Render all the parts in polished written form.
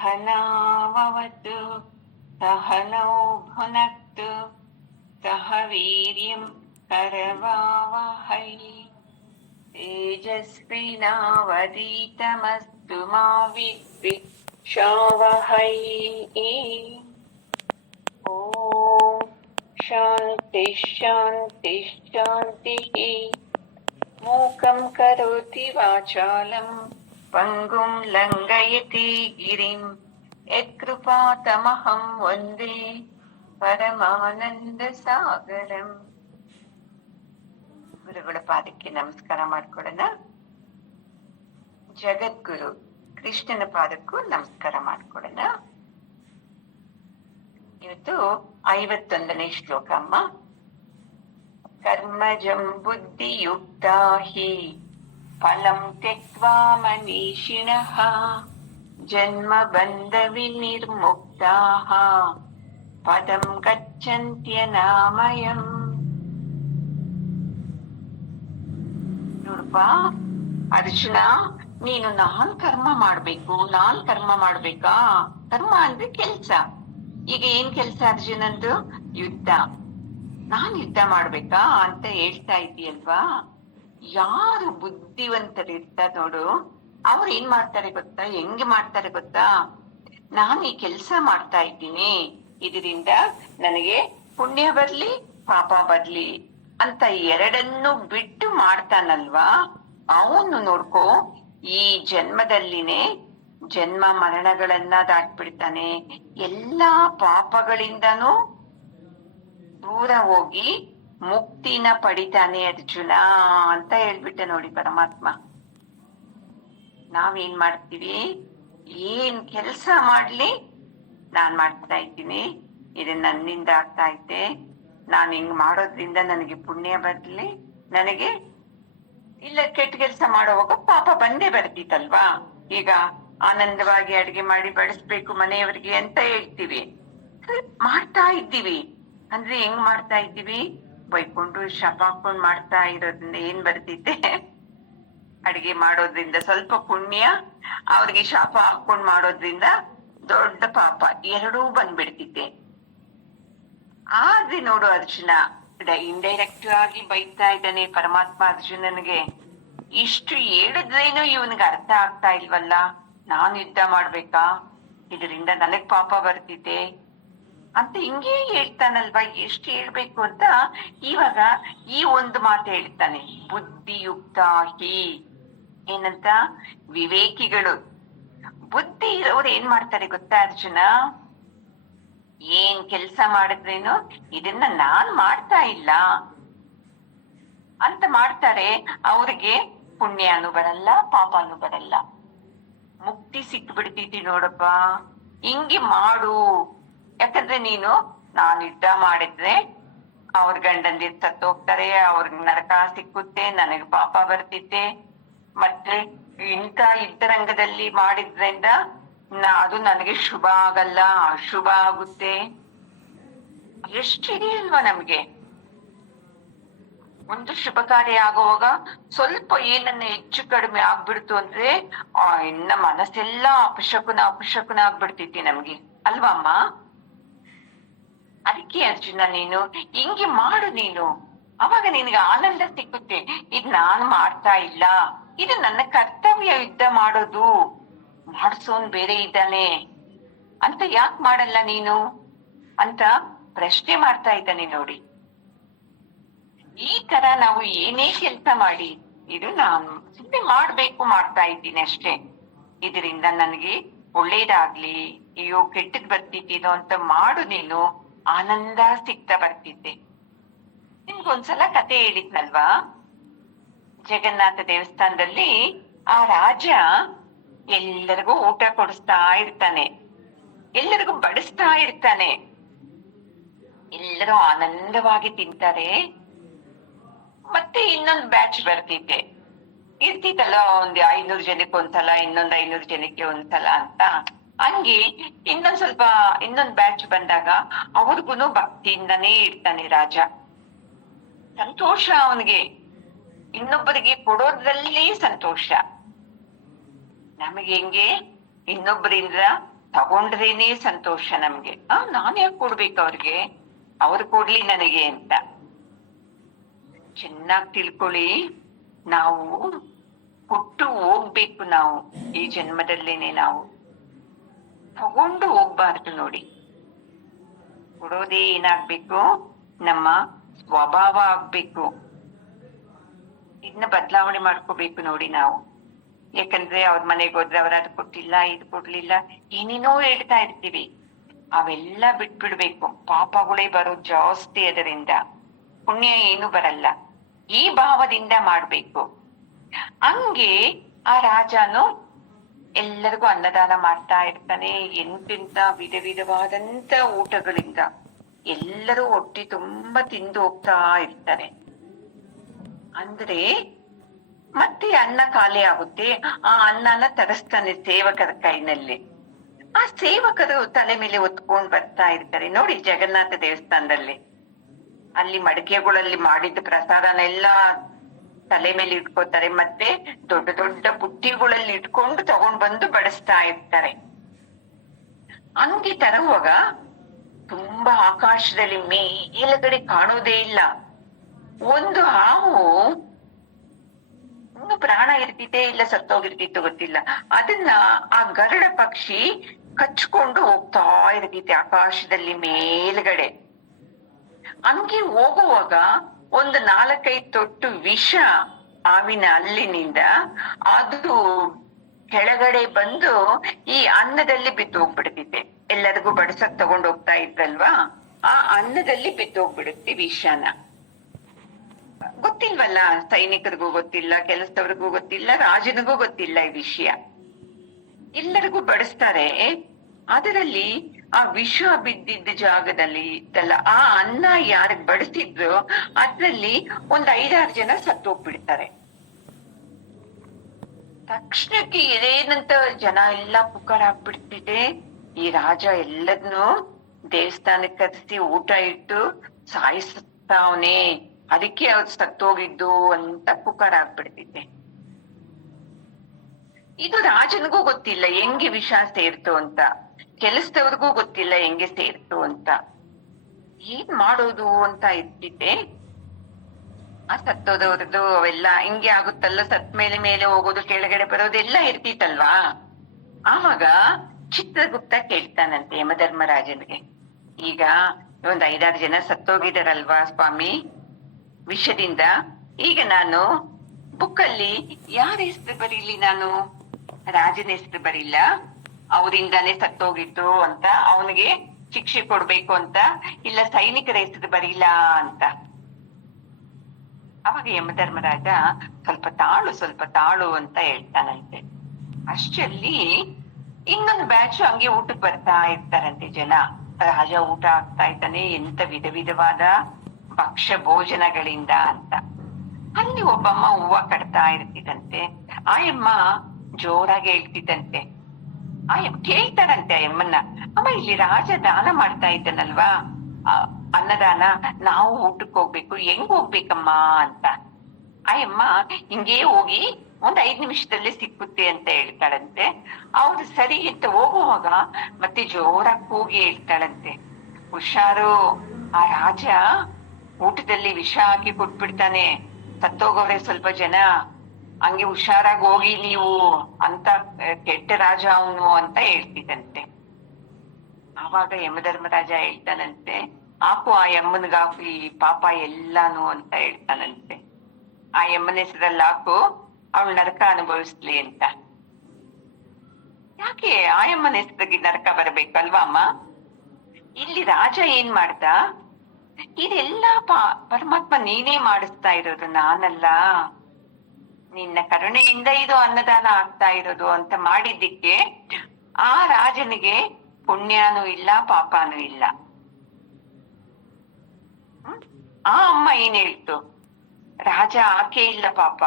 सहनाववतु सहनौ भुनक्तु सह वीर्यं करवावहै तेजस्विनावधीतमस्तु मा विद्विषावहै। ॐ शान्ति शान्ति शान्तिः। मूकं करोति वाचालं पङ्गुं लङ्घयति गिरिं यत्कृपातमहं वन्दे ಪರಮಾನಂದಸಾಗರಂ. ಗುರುಗಳ ಪಾದಕ್ಕೆ ನಮಸ್ಕಾರ ಮಾಡ್ಕೊಳ್ಳೋಣ. ಜಗದ್ಗುರು ಕೃಷ್ಣನ ಪಾದಕ್ಕೂ ನಮಸ್ಕಾರ ಮಾಡ್ಕೊಳ್ಳೋಣ. ಇವತ್ತು 51ನೇ ಶ್ಲೋಕ ಅಮ್ಮ. ಕರ್ಮಜಂ ಬುದ್ಧಿಯುಕ್ತಾ ಹಿ ಫಲಂ ತ್ಯಕ್ತ್ವಾ ಮನೀಷಿಣಃ ಜನ್ಮ ಬಂಧ ವಿನಿರ್ಮುಕ್ತಾಃ ಪದಂ ಗಚ್ಚಂತ್ಯನಾಮಯಂ. ನೋಡಪ್ಪ ಅರ್ಜುನ, ನೀನು ನಾನ್ ಕರ್ಮ ಮಾಡ್ಬೇಕಾ? ಕರ್ಮ ಅಂದ್ರೆ ಕೆಲ್ಸ. ಈಗ ಏನ್ ಕೆಲ್ಸ ಅರ್ಜುನಂದು? ಯುದ್ಧ. ನಾನ್ ಯುದ್ಧ ಮಾಡ್ಬೇಕಾ ಅಂತ ಹೇಳ್ತಾ ಇದೀಯಲ್ವಾ? ಯಾರು ಬುದ್ಧಿವಂತರಿರ್ತಾರ ನೋಡು, ಅವ್ರು ಏನ್ ಮಾಡ್ತಾರೆ ಗೊತ್ತಾ? ಹೆಂಗ್ ಮಾಡ್ತಾರೆ ಗೊತ್ತಾ? ನಾನ್ ಈ ಕೆಲ್ಸ ಮಾಡ್ತಾ ಇದ್ದೀನಿ, ಇದರಿಂದ ನನಗೆ ಪುಣ್ಯ ಬರ್ಲಿ ಪಾಪ ಬರ್ಲಿ ಅಂತ ಎರಡನ್ನು ಬಿಟ್ಟು ಮಾಡ್ತಾನಲ್ವಾ, ಅವನು ನೋಡ್ಕೋ ಈ ಜನ್ಮದಲ್ಲಿನೇ ಜನ್ಮ ಮರಣಗಳನ್ನ ದಾಟ್ಬಿಡ್ತಾನೆ, ಎಲ್ಲಾ ಪಾಪಗಳಿಂದನೂ ದೂರ ಹೋಗಿ ಮುಕ್ತಿನ ಪಡಿತಾನೆ ಅರ್ಜುನ ಅಂತ ಹೇಳ್ಬಿಟ್ಟೆ ನೋಡಿ ಪರಮಾತ್ಮ. ನಾವೇನ್ ಮಾಡ್ತೀವಿ? ಏನ್ ಕೆಲ್ಸ ಮಾಡ್ಲಿ ನಾನ್ ಮಾಡ್ತಾ ಇದ್ದೀನಿ, ಇದು ನನ್ನಿಂದ ಆಗ್ತಾ ಐತೆ, ನಾನ್ ಹಿಂಗ್ ಮಾಡೋದ್ರಿಂದ ನನಗೆ ಪುಣ್ಯ ಬರ್ಲಿ, ನನಗೆ ಇಲ್ಲ ಕೆಟ್ಟ ಕೆಲ್ಸ ಮಾಡೋವಾಗ ಪಾಪ ಬಂದೇ ಬರ್ತಿತ್ತಲ್ವಾ. ಈಗ ಆನಂದವಾಗಿ ಅಡ್ಗೆ ಮಾಡಿ ಬಡಿಸ್ಬೇಕು ಮನೆಯವರಿಗೆ ಅಂತ ಹೇಳ್ತೀವಿ, ಮಾಡ್ತಾ ಇದ್ದೀವಿ. ಅಂದ್ರೆ ಹೆಂಗ್ ಮಾಡ್ತಾ ಇದ್ದೀವಿ? ಬೈಕೊಂಡು ಶಾಪ ಹಾಕೊಂಡ್ ಮಾಡ್ತಾ ಇರೋದ್ರಿಂದ ಏನ್ ಬರ್ತಿದ್ದೆ? ಅಡಿಗೆ ಮಾಡೋದ್ರಿಂದ ಸ್ವಲ್ಪ ಪುಣ್ಯ, ಅವ್ರಿಗೆ ಶಾಪ ಹಾಕೊಂಡ್ ಮಾಡೋದ್ರಿಂದ ದೊಡ್ಡ ಪಾಪ, ಎರಡೂ ಬಂದ್ಬಿಡ್ತಿದ್ದೆ. ಆದ್ರೆ ನೋಡು ಅರ್ಜುನ ಇಂಡೈರೆಕ್ಟ್ ಆಗಿ ಬೈತಾ ಇದ್ದಾನೆ ಪರಮಾತ್ಮ ಅರ್ಜುನನ್ಗೆ. ಇಷ್ಟು ಹೇಳಿದ್ರೇನು ಇವನ್ಗೆ ಅರ್ಥ ಆಗ್ತಾ ಇಲ್ವಲ್ಲ, ನಾನ್ ಯುದ್ಧ ಮಾಡ್ಬೇಕಾ, ಇದರಿಂದ ನನಗ್ ಪಾಪ ಬರ್ತಿದ್ದೆ ಅಂತ ಹಿಂಗೇ ಹೇಳ್ತಾನಲ್ವಾ. ಎಷ್ಟು ಹೇಳ್ಬೇಕು ಅಂತ ಇವಾಗ ಈ ಒಂದು ಮಾತು ಹೇಳ್ತಾನೆ, ಬುದ್ಧಿಯುಕ್ತ ಹಿ. ಏನಂತ? ವಿವೇಕಿಗಳು, ಬುದ್ಧಿ ಇರೋರು ಏನ್ ಮಾಡ್ತಾರೆ ಗೊತ್ತಾ ಅರ್ಜುನ? ಏನ್ ಕೆಲ್ಸ ಮಾಡಿದ್ರೇನು ಇದನ್ನ ನಾನ್ ಮಾಡ್ತಾ ಇಲ್ಲ ಅಂತ ಮಾಡ್ತಾರೆ. ಅವ್ರಿಗೆ ಪುಣ್ಯನೂ ಬರಲ್ಲ ಪಾಪನೂ ಬರಲ್ಲ, ಮುಕ್ತಿ ಸಿಕ್ಬಿಡ್ತೈತಿ ನೋಡಪ್ಪ. ಹಿಂಗೆ ಮಾಡು, ಯಾಕಂದ್ರೆ ನೀನು ನಾನು ಯುದ್ಧ ಮಾಡಿದ್ರೆ ಅವ್ರ ಗಂಡಂದಿರ್ ಸತ್ತೋಗ್ತಾರೆ, ಅವ್ರಿಗೆ ನರಕ ಸಿಕ್ಕುತ್ತೆ, ನನಗ್ ಪಾಪ ಬರ್ತಿತ್ತೆ. ಮತ್ತೆ ಇಂಥ ಯುದ್ಧರಂಗದಲ್ಲಿ ಮಾಡಿದ್ರಿಂದ ಅದು ನನಗೆ ಶುಭ ಆಗಲ್ಲ, ಅಶುಭ ಆಗುತ್ತೆ. ಎಷ್ಟಿದೆ ಅಲ್ವಾ ನಮ್ಗೆ? ಒಂದು ಶುಭ ಕಾರ್ಯ ಆಗುವಾಗ ಸ್ವಲ್ಪ ಏನನ್ನ ಹೆಚ್ಚು ಕಡಿಮೆ ಆಗ್ಬಿಡ್ತು ಅಂದ್ರೆ ಇನ್ನ ಮನಸ್ಸೆಲ್ಲ ಅಪಶಕುನ ಆಗ್ಬಿಡ್ತೈತಿ ನಮ್ಗೆ, ಅಲ್ವಾ ಅಮ್ಮ? ಅದಕ್ಕೆ ಅರ್ಜುನ ನೀನು ಹಿಂಗೆ ಮಾಡು, ನೀನು ಅವಾಗ ನಿನ್ಗೆ ಆನಂದ ಸಿಕ್ಕುತ್ತೆ. ಇದ್ ನಾನ್ ಮಾಡ್ತಾ ಇಲ್ಲ, ಇದು ನನ್ನ ಕರ್ತವ್ಯ, ಯುದ್ಧ ಮಾಡೋದು, ಮಾಡ್ಸೋನ್ ಬೇರೆ ಇದ್ದಾನೆ ಅಂತ ಯಾಕೆ ಮಾಡಲ್ಲ ನೀನು ಅಂತ ಪ್ರಶ್ನೆ ಮಾಡ್ತಾ ಇದ್ದಾನೆ ನೋಡಿ. ಈ ತರ ನಾವು ಏನೇ ಕೆಲಸ ಮಾಡಿ, ಇದು ನಾನು ಸುಮ್ಮನೆ ಮಾಡ್ತಾ ಇದ್ದೀನಿ ಅಷ್ಟೇ, ಇದರಿಂದ ನನಗೆ ಒಳ್ಳೇದಾಗ್ಲಿ, ಅಯ್ಯೋ ಕೆಟ್ಟದ್ ಬರ್ತಿದ್ದೀನೋ ಅಂತ ಮಾಡು, ನೀನು ಆನಂದ ಸಿಗ್ತಾ ಬರ್ತಿದ್ದೆ. ನಿಮ್ಗೊಂದ್ಸಲ ಕತೆ ಹೇಳಿದ್ನಲ್ವಾ, ಜಗನ್ನಾಥ ದೇವಸ್ಥಾನದಲ್ಲಿ ಆ ರಾಜ ಎಲ್ಲರಿಗೂ ಊಟ ಕೊಡಿಸ್ತಾ ಇರ್ತಾನೆ, ಎಲ್ಲರಿಗೂ ಬಡಿಸ್ತಾ ಇರ್ತಾನೆ, ಎಲ್ಲರೂ ಆನಂದವಾಗಿ ತಿಂತಾರೆ. ಮತ್ತೆ ಇನ್ನೊಂದು ಬ್ಯಾಚ್ ಇರ್ತಿತ್ತಲ್ಲ, ಒಂದ್ 500 ಜನಕ್ಕೆ ಒಂದ್ಸಲ, ಇನ್ನೊಂದ್ 500 ಜನಕ್ಕೆ ಒಂದ್ಸಲ ಅಂತ. ಹಂಗೆ ಇನ್ನೊಂದ್ ಬ್ಯಾಚ್ ಬಂದಾಗ ಅವ್ರಿಗೂನು ಭಕ್ತಿಯಿಂದನೇ ಇರ್ತಾನೆ ರಾಜ. ಸಂತೋಷ ಅವನಿಗೆ, ಇನ್ನೊಬ್ಬರಿಗೆ ಕೊಡೋದ್ರಲ್ಲಿ ಸಂತೋಷ. ನಮಗೆ ಹೆಂಗೆ ಇನ್ನೊಬ್ಬರಿಂದ ತಗೊಂಡ್ರೇನೆ ಸಂತೋಷ ನಮ್ಗೆ. ನಾನ್ ಯಾಕೆ ಕೊಡ್ಬೇಕು ಅವ್ರಿಗೆ, ಅವ್ರು ಕೊಡ್ಲಿ ನನಗೆ ಅಂತ. ಚೆನ್ನಾಗಿ ತಿಳ್ಕೊಳ್ಳಿ, ನಾವು ಕೊಟ್ಟು ಹೋಗ್ಬೇಕು. ನಾವು ಈ ಜನ್ಮದಲ್ಲೇನೆ ನಾವು ತಗೊಂಡು ಹೋಗ್ಬಾರ್ದು ನೋಡಿ. ಕೊಡೋದೇ ಏನಾಗ್ಬೇಕು, ನಮ್ಮ ಸ್ವಭಾವ ಆಗ್ಬೇಕು. ಇದನ್ನ ಬದಲಾವಣೆ ಮಾಡ್ಕೋಬೇಕು ನೋಡಿ ನಾವು. ಯಾಕಂದ್ರೆ ಅವ್ರ ಮನೆಗೆ ಹೋದ್ರೆ ಅವ್ರ ಅದು ಕೊಟ್ಟಿಲ್ಲ, ಇದು ಕೊಡ್ಲಿಲ್ಲ, ಏನೇನೋ ಹೇಳ್ತಾ ಇರ್ತೀವಿ. ಅವೆಲ್ಲ ಬಿಟ್ಬಿಡ್ಬೇಕು. ಪಾಪಗಳೇ ಬರೋದು ಜಾಸ್ತಿ, ಅದರಿಂದ ಪುಣ್ಯ ಏನು ಬರಲ್ಲ. ಈ ಭಾವದಿಂದ ಮಾಡ್ಬೇಕು. ಹಂಗೆ ಆ ರಾಜನು ಎಲ್ಲರಿಗೂ ಅನ್ನದಾನ ಮಾಡ್ತಾ ಇರ್ತಾನೆ. ಎಂತೆಂತ ವಿಧ ವಿಧವಾದಂತ ಊಟಗಳಿಂದ ಎಲ್ಲರೂ ಹೊಟ್ಟೆ ತುಂಬಾ ತಿಂದು ಹೋಗ್ತಾ ಇರ್ತಾರೆ. ಅಂದ್ರೆ ಮತ್ತೆ ಅನ್ನ ಖಾಲಿ ಆಗುತ್ತೆ. ಆ ಅನ್ನನ ತರಿಸ್ತಾನೆ ಸೇವಕರ ಕೈನಲ್ಲಿ. ಆ ಸೇವಕರು ತಲೆ ಮೇಲೆ ಹೊತ್ಕೊಂಡ್ ಬರ್ತಾ ಇರ್ತಾರೆ ನೋಡಿ. ಜಗನ್ನಾಥ ದೇವಸ್ಥಾನದಲ್ಲಿ ಅಲ್ಲಿ ಮಡಿಕೆಗಳಲ್ಲಿ ಮಾಡಿದ ಪ್ರಸಾದನೆಲ್ಲ ತಲೆ ಮೇಲೆ ಇಟ್ಕೋತಾರೆ. ಮತ್ತೆ ದೊಡ್ಡ ದೊಡ್ಡ ಬುಟ್ಟಿಗಳಲ್ಲಿ ಇಟ್ಕೊಂಡು ತಗೊಂಡ್ ಬಂದು ಬಡಿಸ್ತಾ ಇರ್ತಾರೆ. ಹಂಗೆ ತರುವಾಗ ತುಂಬಾ ಆಕಾಶದಲ್ಲಿ ಮೇಲ್ಗಡೆ ಕಾಣೋದೇ ಇಲ್ಲ. ಒಂದು ಹಾವು, ಒಂದು ಪ್ರಾಣ ಇರ್ತಿದ್ದೆ ಇಲ್ಲ ಸತ್ತೋಗಿರ್ತಿತ್ತು ಗೊತ್ತಿಲ್ಲ, ಅದನ್ನ ಆ ಗರುಡ ಪಕ್ಷಿ ಕಚ್ಕೊಂಡು ಹೋಗ್ತಾ ಇರ್ತಿತ್ತೆ ಆಕಾಶದಲ್ಲಿ ಮೇಲ್ಗಡೆ. ಹಂಗೆ ಹೋಗುವಾಗ ಒಂದು 4-5 ತೊಟ್ಟು ವಿಷ ಹಾವಿನ ಹಲ್ಲಿನಿಂದ ಅದು ಕೆಳಗಡೆ ಬಂದು ಈ ಅನ್ನದಲ್ಲಿ ಬಿದ್ದು ಹೋಗ್ಬಿಡ್ತಿದೆ. ಎಲ್ಲರಿಗೂ ಬಡ್ಸಕ್ ತಗೊಂಡ್ ಹೋಗ್ತಾ ಇದ್ರಲ್ವಾ, ಆ ಅನ್ನದಲ್ಲಿ ಬಿದ್ದು ಹೋಗ್ಬಿಡುತ್ತೆ ವಿಷನ. ಗೊತ್ತಿಲ್ವಲ್ಲ, ಸೈನಿಕರಿಗೂ ಗೊತ್ತಿಲ್ಲ, ಕೆಲಸದವ್ರಿಗೂ ಗೊತ್ತಿಲ್ಲ, ರಾಜನಿಗೂ ಗೊತ್ತಿಲ್ಲ ಈ ವಿಷಯ. ಎಲ್ಲರಿಗೂ ಬಡಿಸ್ತಾರೆ. ಅದರಲ್ಲಿ ಆ ವಿಷ ಬಿದ್ದಿದ್ದ ಜಾಗದಲ್ಲಿ ಇತ್ತಲ್ಲ, ಆ ಅನ್ನ ಯಾರಿಗ್ ಬಡಿಸಿದ್ರು ಅದ್ರಲ್ಲಿ 5-6 ಜನ ಸತ್ತೋಗ್ಬಿಡ್ತಾರೆ. ತಕ್ಷಣಕ್ಕೆ ಇದೇನಂತ ಜನ ಎಲ್ಲಾ ಪುಕಾರ ಆಗ್ಬಿಡ್ತಿದೆ. ಈ ರಾಜ ಎಲ್ಲದನ್ನು ದೇವಸ್ಥಾನಕ್ಕೆ ಕರೆಸಿ ಊಟ ಇಟ್ಟು ಸಾಯಿಸ್ತಾವನೆ, ಅದಕ್ಕೆ ಅವ್ರು ಸತ್ತೋಗಿದ್ದು ಅಂತ ಪುಕಾರ ಆಗ್ಬಿಡ್ತಿದೆ. ಇದು ರಾಜನಿಗೂ ಗೊತ್ತಿಲ್ಲ ಹೆಂಗೆ ವಿಷ ಸೇರ್ತು ಅಂತ, ಕೆಲಸದವ್ರಿಗೂ ಗೊತ್ತಿಲ್ಲ ಹೆಂಗೆ ಸೇರ್ತು ಅಂತ. ಏನ್ ಮಾಡೋದು ಅಂತ ಇರ್ತಿದ್ದೆ. ಆ ಸತ್ತೋದವ್ರದ್ದು ಅವೆಲ್ಲ ಹಿಂಗೆ ಆಗುತ್ತಲ್ಲ, ಸತ್ ಮೇಲೆ ಹೋಗೋದು, ಕೆಳಗಡೆ ಬರೋದು ಎಲ್ಲ ಇರ್ತಿತ್ತಲ್ವಾ. ಆವಾಗ ಚಿತ್ರಗುಪ್ತ ಕೇಳ್ತಾನಂತೆ ಯಮಧರ್ಮರಾಜನಿಗೆ, ಈಗ 5-6 ಜನ ಸತ್ತೋಗಿದಾರಲ್ವಾ ಸ್ವಾಮಿ ವಿಷದಿಂದ, ಈಗ ನಾನು ಬುಕ್ಕಲ್ಲಿ ಯಾರ ಹೆಸರು ಬರೀಲಿ, ನಾನು ರಾಜನ ಹೆಸರು ಬರಿಲ್ಲ, ಅವರಿಂದಾನೇ ಸತ್ತೋಗಿದ್ದು ಅಂತ, ಅವನಿಗೆ ಶಿಕ್ಷೆ ಕೊಡ್ಬೇಕು ಅಂತ, ಇಲ್ಲ ಸೈನಿಕರ ಹೆಸರು ಬರೀಲ್ಲ ಅಂತ. ಅವಾಗ ಯಮಧರ್ಮರಾಜ ಸ್ವಲ್ಪ ತಾಳು ಅಂತ ಹೇಳ್ತಾನಂತೆ. ಅಷ್ಟರಲ್ಲಿ ಇನ್ನೊಂದು ಬ್ಯಾಚ್ ಹಂಗೆ ಊಟಕ್ಕೆ ಬರ್ತಾ ಇರ್ತಾರಂತೆ ಜನ. ರಾಜ ಊಟ ಆಗ್ತಾ ಇದ್ದಾನೆ, ಎಂತ ವಿಧ ವಿಧವಾದ ಭಕ್ಷ್ಯ ಭೋಜನಗಳಿಂದ ಅಂತ. ಅಲ್ಲಿ ಒಬ್ಬಮ್ಮ ಹೂವ ಕಟ್ತಾ ಇರ್ತಿದಂತೆ. ಆ ಅಮ್ಮ ಜೋರಾಗಿ ಹೇಳ್ತಿದ್ದಂತೆ. ಕೇಳ್ತಾರಂತೆ ಆ ಅಮ್ಮನ್ನ, ಅಮ್ಮ ಇಲ್ಲಿ ರಾಜ ದಾನ ಮಾಡ್ತಾ ಇದ್ದಾನಲ್ವಾ ಅನ್ನದಾನ, ನಾವು ಊಟಕ್ಕೆ ಹೋಗ್ಬೇಕು, ಹೆಂಗ್ ಹೋಗ್ಬೇಕಮ್ಮ ಅಂತ. ಆ ಅಮ್ಮ ಹಿಂಗೇ ಹೋಗಿ 5 ನಿಮಿಷದಲ್ಲಿ ಸಿಕ್ಕುತ್ತೆ ಅಂತ ಹೇಳ್ತಾಳಂತೆ. ಅವ್ರು ಸರಿ ಅಂತ ಹೋಗುವಾಗ ಮತ್ತೆ ಜೋರಾಗಿ ಹೋಗಿ ಹೇಳ್ತಾಳಂತೆ, ಹುಷಾರು, ಆ ರಾಜ ಊಟದಲ್ಲಿ ವಿಷ ಹಾಕಿ ಕೊಟ್ಬಿಡ್ತಾನೆ, ಸತ್ತೋಗೋರೆ ಸ್ವಲ್ಪ ಜನ, ಹಂಗೆ ಹುಷಾರಾಗಿ ಹೋಗಿ ನೀವು ಅಂತ, ಕೆಟ್ಟ ರಾಜ ಅವನು ಅಂತ ಹೇಳ್ತಿದಂತೆ. ಆವಾಗ ಯಮಧರ್ಮರಾಜ ಹೇಳ್ತಾನಂತೆ, ಹಾಕು ಆ ಯಮ್ಮನ್ಗಾಕು ಈ ಪಾಪ ಎಲ್ಲಾನು ಅಂತ ಹೇಳ್ತಾನಂತೆ. ಆ ಯಮ್ಮನ ಹೆಸರಲ್ಲಿ ಹಾಕು, ಅವಳು ನರಕ ಅನುಭವಿಸ್ಲಿ ಅಂತ. ಯಾಕೆ ಆ ಯಮ್ಮನ ಹೆಸರಿಗೆ ನರಕ ಬರ್ಬೇಕಲ್ವಾ ಅಮ್ಮ? ಇಲ್ಲಿ ರಾಜ ಏನ್ ಮಾಡ್ದ, ಇದೆಲ್ಲ ಪರಮಾತ್ಮ ನೀನೇ ಮಾಡಿಸ್ತಾ ಇರೋದು, ನಾನಲ್ಲ, ನಿನ್ನ ಕರುಣೆಯಿಂದ ಇದು ಅನ್ನದಾನ ಆಗ್ತಾ ಇರೋದು ಅಂತ ಮಾಡಿದ್ದಕ್ಕೆ ಆ ರಾಜನಿಗೆ ಪುಣ್ಯನೂ ಇಲ್ಲ ಪಾಪನೂ ಇಲ್ಲ. ಆ ಅಮ್ಮ ಏನ್ ಹೇಳ್ತು, ರಾಜ ಆಕೆ ಇಲ್ಲ ಪಾಪ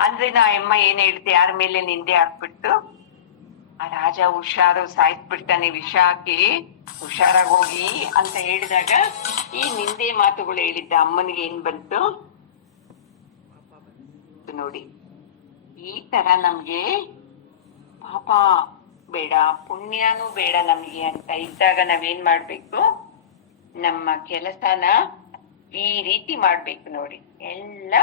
ಅಂದ್ರೆ ನಾ ಅಮ್ಮ ಏನ್ ಹೇಳ್ತೆ, ಯಾರ ಮೇಲೆ ನಿಂದೆ ಹಾಕ್ಬಿಟ್ಟು ಆ ರಾಜ ಹುಷಾರು ಸಾಯ್ಬಿಡ್ತಾನೆ ವಿಷ ಹಾಕಿ, ಹುಷಾರಾಗಿ ಹೋಗಿ ಅಂತ ಹೇಳಿದಾಗ ಈ ನಿಂದೆ ಮಾತುಗಳು ಹೇಳಿದ್ದ ಅಮ್ಮನಿಗೆ ಏನ್ ಬಂತು ನೋಡಿ. ಈ ತರ ನಮ್ಗೆ ಪಾಪ ಬೇಡ, ಪುಣ್ಯನೂ ಬೇಡ ನಮ್ಗೆ ಅಂತ ಇದ್ದಾಗ ನಾವೇನ್ ಮಾಡ್ಬೇಕು, ನಮ್ಮ ಕೆಲಸನ ಈ ರೀತಿ ಮಾಡ್ಬೇಕು ನೋಡಿ. ಎಲ್ಲ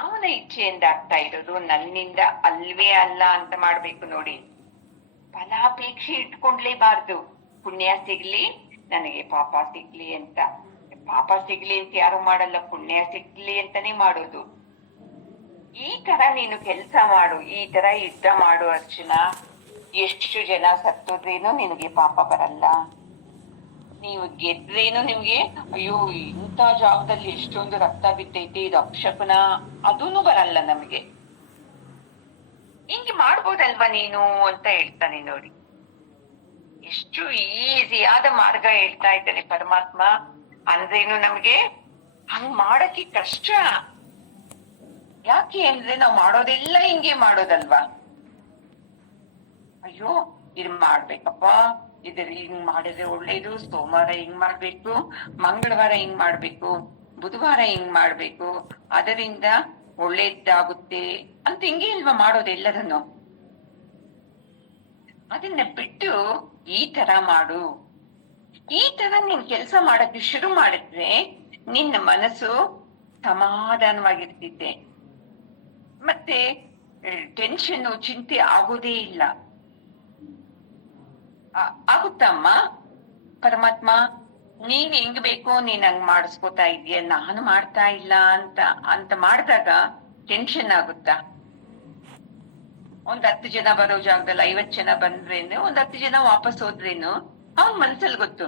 ಅವನ ಇಚ್ಛೆಯಿಂದ ಆಗ್ತಾ ಇರೋದು, ನನ್ನಿಂದ ಅಲ್ವೇ ಅಲ್ಲ ಅಂತ ಮಾಡ್ಬೇಕು ನೋಡಿ. ಫಲಾಪೇಕ್ಷೆ ಇಟ್ಕೊಂಡ್ಲೇಬಾರ್ದು. ಪುಣ್ಯ ಸಿಗ್ಲಿ, ನನಗೆ ಪಾಪ ಸಿಗ್ಲಿ ಅಂತ. ಪಾಪ ಸಿಗ್ಲಿ ಅಂತ ಯಾರು ಮಾಡಲ್ಲ, ಪುಣ್ಯ ಸಿಗ್ಲಿ ಅಂತಾನೆ ಮಾಡೋದು. ಈ ತರ ನೀನು ಕೆಲಸ ಮಾಡು, ಈ ತರ ಯುದ್ಧ ಮಾಡು ಅರ್ಜುನ. ಎಷ್ಟು ಜನ ಸತ್ತೋದ್ರೇನು ನಿನಗೆ ಪಾಪ ಬರಲ್ಲ. ನೀವು ಗೆದ್ರೇನು ನಿಮ್ಗೆ ಅಯ್ಯೋ ಇಂಥ ಜಾಗದಲ್ಲಿ ಎಷ್ಟೊಂದು ರಕ್ತ ಬಿದ್ದೈತೆ, ಇದು ಅಪಶಕುನ, ಅದೂನು ಬರಲ್ಲ ನಮ್ಗೆ. ಹಿಂಗೆ ಮಾಡ್ಬೋದಲ್ವಾ ನೀನು ಅಂತ ಹೇಳ್ತಾನೆ ನೋಡಿ. ಎಷ್ಟು ಈಸಿಯಾದ ಮಾರ್ಗ ಹೇಳ್ತಾ ಇದ್ದಾನೆ ಪರಮಾತ್ಮ. ಅಂದ್ರೇನು ನಮ್ಗೆ ಹಂಗ್ ಮಾಡಕ್ಕೆ ಕಷ್ಟ. ಯಾಕೆ ಅಂದ್ರೆ ನಾವು ಮಾಡೋದೆಲ್ಲ ಹಿಂಗೆ ಮಾಡೋದಲ್ವಾ. ಅಯ್ಯೋ ಇದು ಮಾಡ್ಬೇಕಪ್ಪ, ಹಿಂಗ್ ಮಾಡಿದ್ರೆ ಒಳ್ಳೇದು, ಸೋಮವಾರ ಹಿಂಗ್ ಮಾಡ್ಬೇಕು, ಮಂಗಳವಾರ ಹಿಂಗ್ ಮಾಡ್ಬೇಕು, ಬುಧವಾರ ಹಿಂಗ್ ಮಾಡ್ಬೇಕು, ಅದರಿಂದ ಒಳ್ಳೇದಾಗುತ್ತೆ ಅಂತ ಹಿಂಗೆ ಇಲ್ವಾ ಮಾಡೋದೆಲ್ಲದನ್ನು. ಅದನ್ನ ಬಿಟ್ಟು ಈ ತರ ಮಾಡು. ಈ ತರ ನೀನ್ ಕೆಲಸ ಮಾಡಕ್ಕೆ ಶುರು ಮಾಡಿದ್ರೆ ನಿನ್ನ ಮನಸ್ಸು ಸಮಾಧಾನವಾಗಿರ್ತಿದ್ದೆ, ಮತ್ತೆ ಟೆನ್ಷನ್ ಚಿಂತೆ ಆಗೋದೇ ಇಲ್ಲ. ಆಗುತ್ತಮ್ಮ ಪರಮಾತ್ಮ, ನೀನ್ ಹೆಂಗ್ ಬೇಕೋ ನೀನ್ ಹಂಗ್ ಮಾಡಿಸ್ಕೋತಾ ಇದೀಯ, ನಾನು ಮಾಡ್ತಾ ಇಲ್ಲ ಅಂತ ಮಾಡಿದಾಗ ಟೆನ್ಷನ್ ಆಗುತ್ತಾ? ಒಂದ್ 10 ಜನ ಬರೋ ಜಾಗದಲ್ಲಿ 50 ಜನ ಬಂದ್ರೇನು, ಒಂದ್ 10 ಜನ ವಾಪಸ್ ಹೋದ್ರೇನು ಅವ್ನ್ ಮನ್ಸಲ್ಲಿ ಗೊತ್ತು,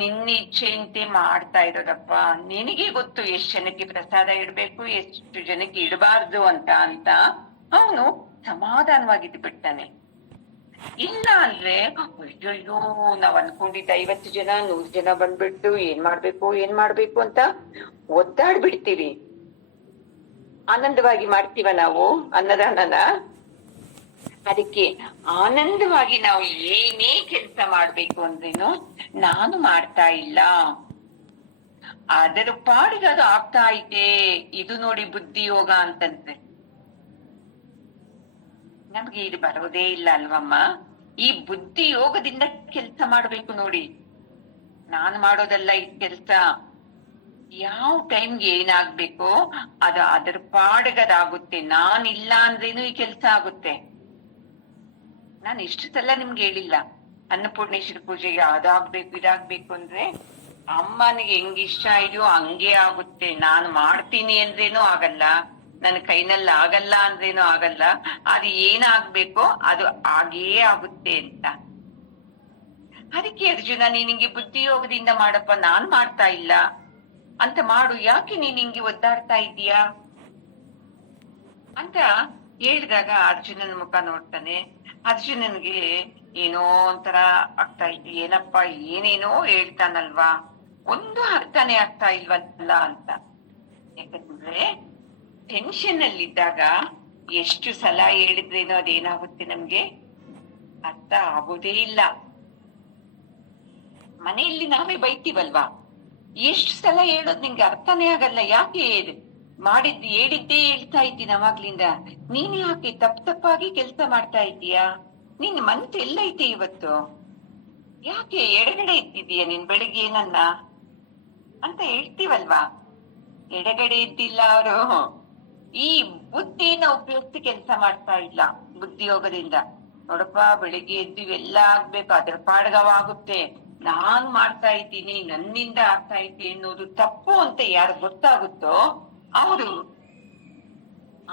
ನಿನ್ನ ಇಚ್ಛೆಯಂತೆ ಮಾಡ್ತಾ ಇರೋದಪ್ಪ. ನಿನಗೆ ಗೊತ್ತು ಎಷ್ಟು ಜನಕ್ಕೆ ಪ್ರಸಾದ ಇಡ್ಬೇಕು, ಎಷ್ಟು ಜನಕ್ಕೆ ಇಡಬಾರ್ದು ಅಂತ ಅವನು ಸಮಾಧಾನವಾಗಿದ್ದು ಬಿಡ್ತಾನೆ. ಇಲ್ಲ ಅಂದ್ರೆ ಅಯ್ಯೋ ನಾವ್ ಅನ್ಕೊಂಡಿದ್ದ 50 ಜನ 100 ಜನ ಬಂದ್ಬಿಟ್ಟು ಏನ್ ಮಾಡ್ಬೇಕು ಅಂತ ಒದ್ದಾಡ್ಬಿಡ್ತೀವಿ. ಆನಂದವಾಗಿ ಮಾಡ್ತೀವ ನಾವು ಅನ್ನದಾನನ. ಅದಕ್ಕೆ ಆನಂದವಾಗಿ ನಾವು ಏನೇ ಕೆಲಸ ಮಾಡ್ಬೇಕು ಅಂದ್ರೇನು, ನಾನು ಮಾಡ್ತಾ ಇಲ್ಲ, ಅದರ ಪಾಡಿಗೆ ಅದು ಆಗ್ತಾ ಐತೆ, ಇದು ನೋಡಿ ಬುದ್ಧಿ ಯೋಗ ಅಂತಂದ್ರೆ. ನಮ್ಗೆ ಇದು ಬರೋದೇ ಇಲ್ಲ ಅಲ್ವಮ್ಮ. ಈ ಬುದ್ಧಿ ಯೋಗದಿಂದ ಕೆಲಸ ಮಾಡ್ಬೇಕು ನೋಡಿ. ನಾನು ಮಾಡೋದಲ್ಲ ಈ ಕೆಲ್ಸ. ಯಾವ ಟೈಮ್ಗೆ ಏನಾಗ್ಬೇಕೋ ಅದು ಅದರ ಪಾಡಿಗದಾಗುತ್ತೆ. ನಾನಿಲ್ಲ ಅಂದ್ರೇನು ಈ ಕೆಲ್ಸ ಆಗುತ್ತೆ. ನಾನು ಇಷ್ಟು ಸಲ ನಿಮ್ಗೆ ಹೇಳಿಲ್ಲ, ಅನ್ನಪೂರ್ಣೇಶ್ವರಿ ಪೂಜೆಗೆ ಅದಾಗ್ಬೇಕು ಇದಾಗ್ಬೇಕು ಅಂದ್ರೆ ಅಮ್ಮನಿಗೆ ಹೆಂಗ್ ಇಷ್ಟ ಇದೆಯೋ ಹಂಗೆ ಆಗುತ್ತೆ. ನಾನು ಮಾಡ್ತೀನಿ ಅಂದ್ರೇನು ಆಗಲ್ಲ, ನನ್ನ ಕೈನಲ್ಲಿ ಆಗಲ್ಲ ಅಂದ್ರೇನು ಆಗಲ್ಲ. ಅದು ಏನಾಗ್ಬೇಕೋ ಅದು ಆಗೇ ಆಗುತ್ತೆ ಅಂತ. ಅದಕ್ಕೆ ಅರ್ಜುನ, ನೀನ್ ಹಿಂಗೆ ಬುದ್ಧಿಯೋಗದಿಂದ ಮಾಡಪ್ಪ, ನಾನ್ ಮಾಡ್ತಾ ಇಲ್ಲ ಅಂತ ಮಾಡು, ಯಾಕೆ ನೀನ್ ಹಿಂಗೆ ಒದ್ದಾಡ್ತಾ ಇದೀಯಾ ಅಂತ ಹೇಳಿದಾಗ ಅರ್ಜುನನ ಮುಖ ನೋಡ್ತಾನೆ. ಅರ್ಜುನನ್ಗೆ ಏನೋ ಒಂಥರ ಆಗ್ತಾ ಇತ್ತು, ಏನಪ್ಪ ಏನೇನೋ ಹೇಳ್ತಾನಲ್ವಾ, ಒಂದು ಅರ್ಥನೇ ಆಗ್ತಾ ಇಲ್ವಲ್ಲ ಅಂತ. ಯಾಕಂದ್ರೆ ಟೆನ್ಷನ್ ಅಲ್ಲಿದ್ದಾಗ ಎಷ್ಟು ಸಲ ಹೇಳಿದ್ರೇನೋ ಅದೇನಾಗುತ್ತೆ ನಮ್ಗೆ ಅರ್ಥ ಆಗೋದೇ ಇಲ್ಲ. ಮನೆಯಲ್ಲಿ ನಾವೇ ಬೈತೀವಲ್ವಾ, ಎಷ್ಟು ಸಲ ಹೇಳೋದ್ ನಿಂಗೆ ಅರ್ಥನೇ ಆಗಲ್ಲ. ಯಾಕೆ ಹೇಳಿದ್ದೇ ಹೇಳ್ತಾ ಇದ್ದೀನಿ ಅವಾಗ್ಲಿಂದ, ನೀನ್ ಯಾಕೆ ತಪ್ಪಾಗಿ ಕೆಲ್ಸ ಮಾಡ್ತಾ ಇದ್ದೀಯಾ? ನಿನ್ ಮನ್ಸು ಎಲ್ಲ ಐತೆ ಇವತ್ತು, ಯಾಕೆ ಎಡಗಡೆ ಇದ್ದಿದೀಯ ನೀನ್ ಬೆಳಿಗ್ಗೆ ನನ್ನ ಅಂತ ಹೇಳ್ತೀವಲ್ವಾ. ಎಡಗಡೆ ಇದ್ದಿಲ್ಲ ಅವರು, ಈ ಬುದ್ಧಿನ ಉಪಯೋಗಿಸಿ ಕೆಲಸ ಮಾಡ್ತಾ ಇಲ್ಲ ಬುದ್ಧಿಯೋಗದಿಂದ. ನೋಡಪ್ಪ ಬೆಳಿಗ್ಗೆ ಎದ್ದು ಇವೆಲ್ಲ ಆಗ್ಬೇಕು, ಅದ್ರ ಪಾಡ್ಗವಾಗುತ್ತೆ, ನಾನ್ ಮಾಡ್ತಾ ಇದ್ದೀನಿ, ನನ್ನಿಂದ ಆಗ್ತಾ ಇದ್ದೀನಿ ಅನ್ನೋದು ತಪ್ಪು ಅಂತ ಯಾರು ಗೊತ್ತಾಗುತ್ತೋ ಅವರು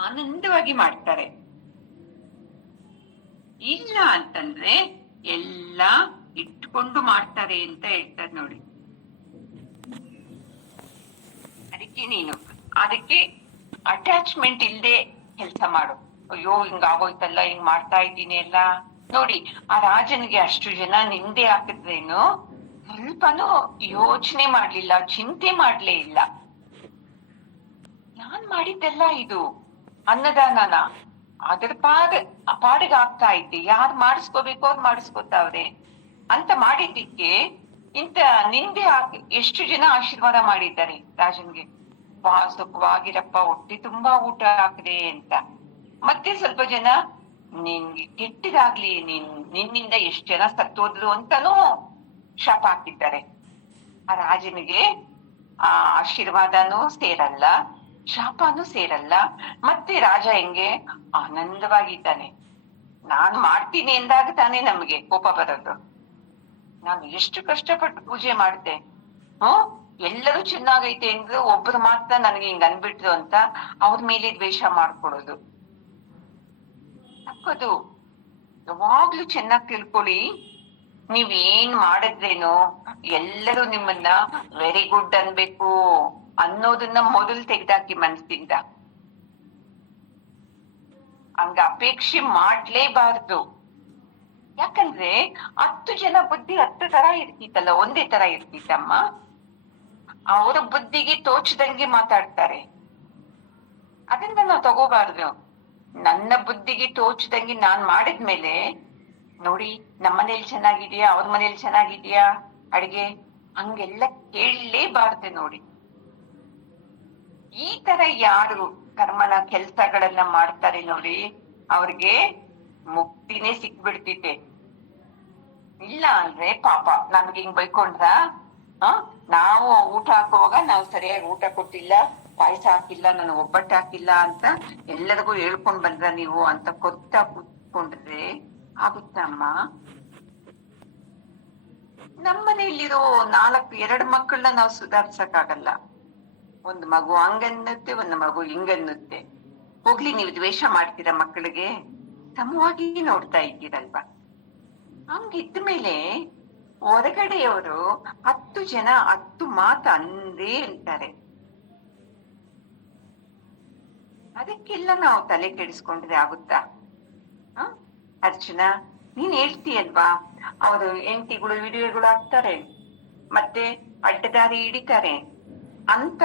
ಆನಂದವಾಗಿ ಮಾಡ್ತಾರೆ. ಇಲ್ಲ ಅಂತಂದ್ರೆ ಎಲ್ಲ ಇಟ್ಕೊಂಡು ಮಾಡ್ತಾರೆ ಅಂತ ಹೇಳ್ತಾರೆ ನೋಡಿ. ಅದಕ್ಕೆ ಅಟ್ಯಾಚ್ಮೆಂಟ್ ಇಲ್ಲದೆ ಕೆಲಸ ಮಾಡು. ಅಯ್ಯೋ ಹಿಂಗಾಗೋಯ್ತಲ್ಲ, ಹಿಂಗ್ ಮಾಡ್ತಾ ಇದ್ದೀನಿ ಎಲ್ಲ ನೋಡಿ. ಆ ರಾಜನಿಗೆ ಅಷ್ಟು ಜನ ನಿಂದೆ ಹಾಕಿದ್ರೇನು ಸ್ವಲ್ಪನೂ ಯೋಚನೆ ಮಾಡ್ಲಿಲ್ಲ, ಚಿಂತೆ ಮಾಡ್ಲೇ ಇಲ್ಲ. ನಾನ್ ಮಾಡಿದ್ದೆಲ್ಲ ಇದು ಅನ್ನದಾನನ ಅದ್ರ ಪಾಡಿಗೆ ಆಗ್ತಾ ಇದ್ದೆ, ಯಾರು ಮಾಡಿಸ್ಕೋಬೇಕು ಅವ್ರು ಮಾಡಿಸ್ಕೋತಾವ್ರೆ ಅಂತ ಮಾಡಿದ್ದಕ್ಕೆ ಇಂತ ನಿಂದೆ ಎಷ್ಟು ಜನ ಆಶೀರ್ವಾದ ಮಾಡಿದ್ದಾರೆ ರಾಜನ್ಗೆ. ಸುಖವಾಗಿರಪ್ಪ, ಹೊಟ್ಟೆ ತುಂಬಾ ಊಟ ಹಾಕಿದೆ ಅಂತ. ಮತ್ತೆ ಸ್ವಲ್ಪ ಜನ ನಿನ್ಗೆ ಕೆಟ್ಟದಾಗ್ಲಿ, ನಿನ್ನಿಂದ ಎಷ್ಟ್ ಜನ ಸತ್ತೋದ್ರು ಅಂತಾನೂ ಶಾಪ ಹಾಕಿದ್ದಾರೆ. ಆ ರಾಜನಿಗೆ ಆ ಆಶೀರ್ವಾದನೂ ಸೇರಲ್ಲ, ಶಾಪನೂ ಸೇರಲ್ಲ. ಮತ್ತೆ ರಾಜ ಹೆಂಗೆ ಆನಂದವಾಗಿದ್ದಾನೆ. ನಾನು ಮಾಡ್ತೀನಿ ಎಂದಾಗ ತಾನೇ ನಮ್ಗೆ ಕೋಪ ಬರೋದು. ನಾನು ಎಷ್ಟು ಕಷ್ಟಪಟ್ಟು ಪೂಜೆ ಮಾಡ್ದೆ, ಎಲ್ಲರೂ ಚೆನ್ನಾಗೈತೆ ಅಂದ್ರೆ ಒಬ್ರು ಮಾತ್ರ ನನಗೆ ಹಿಂಗ್ ಅನ್ಬಿಟ್ರು ಅಂತ ಅವ್ರ ಮೇಲೆ ದ್ವೇಷ ಮಾಡ್ಕೊಡೋದು ತಪ್ಪದು. ಯಾವಾಗ್ಲೂ ಚೆನ್ನಾಗಿ ತಿಳ್ಕೊಳ್ಳಿ, ನೀವ್ ಏನ್ ಮಾಡಿದ್ರೇನು ಎಲ್ಲರೂ ನಿಮ್ಮನ್ನ ವೆರಿ ಗುಡ್ ಅನ್ಬೇಕು ಅನ್ನೋದನ್ನ ಮೊದಲು ತೆಗ್ದಾಕಿ ಮನಸ್ಸಿಂದ. ಹಂಗ ಅಪೇಕ್ಷೆ ಮಾಡ್ಲೇಬಾರ್ದು. ಯಾಕಂದ್ರೆ 10 ಜನ ಬುದ್ಧಿ 10 ತರ ಇರ್ತಿತ್ತಲ್ಲ, ಒಂದೇ ತರ ಇರ್ತಿತ್ತಮ್ಮ. ಅವರ ಬುದ್ಧಿಗೆ ತೋಚದಂಗೆ ಮಾತಾಡ್ತಾರೆ. ಅದನ್ನ ನಾವು ತಗೋಬಾರ್ದು. ನನ್ನ ಬುದ್ಧಿಗೆ ತೋಚದಂಗೆ ನಾನ್ ಮಾಡಿದ್ಮೇಲೆ ನೋಡಿ ನಮ್ಮನೇಲಿ ಚೆನ್ನಾಗಿದ್ಯಾ, ಅವ್ರ ಮನೇಲಿ ಚೆನ್ನಾಗಿದ್ಯಾ ಅಡಿಗೆ, ಹಂಗೆಲ್ಲ ಕೇಳಲೇಬಾರ್ದು. ನೋಡಿ, ಈ ತರ ಯಾರು ಕರ್ಮನ ಕೆಲ್ಸಗಳನ್ನ ಮಾಡ್ತಾರೆ ನೋಡಿ, ಅವ್ರಿಗೆ ಮುಕ್ತಿನೇ ಸಿಕ್ಬಿಡ್ತಿದೆ. ಇಲ್ಲ ಅಂದ್ರೆ ಪಾಪ ನಮ್ಗೆ ಹಿಂಗ್ ಬೈಕೊಂಡ್ರ, ನಾವು ಊಟ ಹಾಕುವಾಗ ನಾವು ಸರಿಯಾಗಿ ಊಟ ಕೊಟ್ಟಿಲ್ಲ, ಪಾಯಸ ಹಾಕಿಲ್ಲ, ನಾನು ಒಬ್ಬಟ್ಟು ಹಾಕಿಲ್ಲ ಅಂತ ಎಲ್ಲರಿಗೂ ಹೇಳ್ಕೊಂಡ್ ಬಂದ್ರ ನೀವು ಅಂತ ಕೊತ್ತಾ ಕೂತ್ಕೊಂಡ್ರೆ ಆಗುತ್ತಮ್ಮ? ನಮ್ಮನೆಯಲ್ಲಿರೋ 2 ಮಕ್ಕಳನ್ನ ನಾವು ಸುಧಾರ್ಸಕ್ಕಾಗಲ್ಲ. ಒಂದು ಮಗು ಹಂಗನ್ನುತ್ತೆ, ಒಂದು ಮಗು ಹಿಂಗನ್ನುತ್ತೆ. ಹೋಗ್ಲಿ, ನೀವು ದ್ವೇಷ ಮಾಡ್ತೀರಾ ಮಕ್ಕಳಿಗೆ? ಸಮವಾಗಿ ನೋಡ್ತಾ ಇದ್ದೀರಲ್ವಾ? ಹಂಗಿದ್ದ ಮೇಲೆ ಹೊರಗಡೆಯವರು 10 ಜನ 10 ಮಾತು ಅಂದೇ ಅಂತಾರೆ. ಅದಕ್ಕೆಲ್ಲ ನಾವು ತಲೆ ಕೆಡಿಸ್ಕೊಂಡ್ರೆ ಆಗುತ್ತಾ? ಅರ್ಚನಾ, ನೀನ್ ಹೇಳ್ತೀಯಲ್ವಾ, ಅವರು ಹೆಂಡತಿಗಳು ವಿಡಿಯೋಗಳು ಹಾಕ್ತಾರೆ, ಮತ್ತೆ ಅಡ್ಡದಾರಿ ಹಿಡಿತಾರೆ ಅಂತ.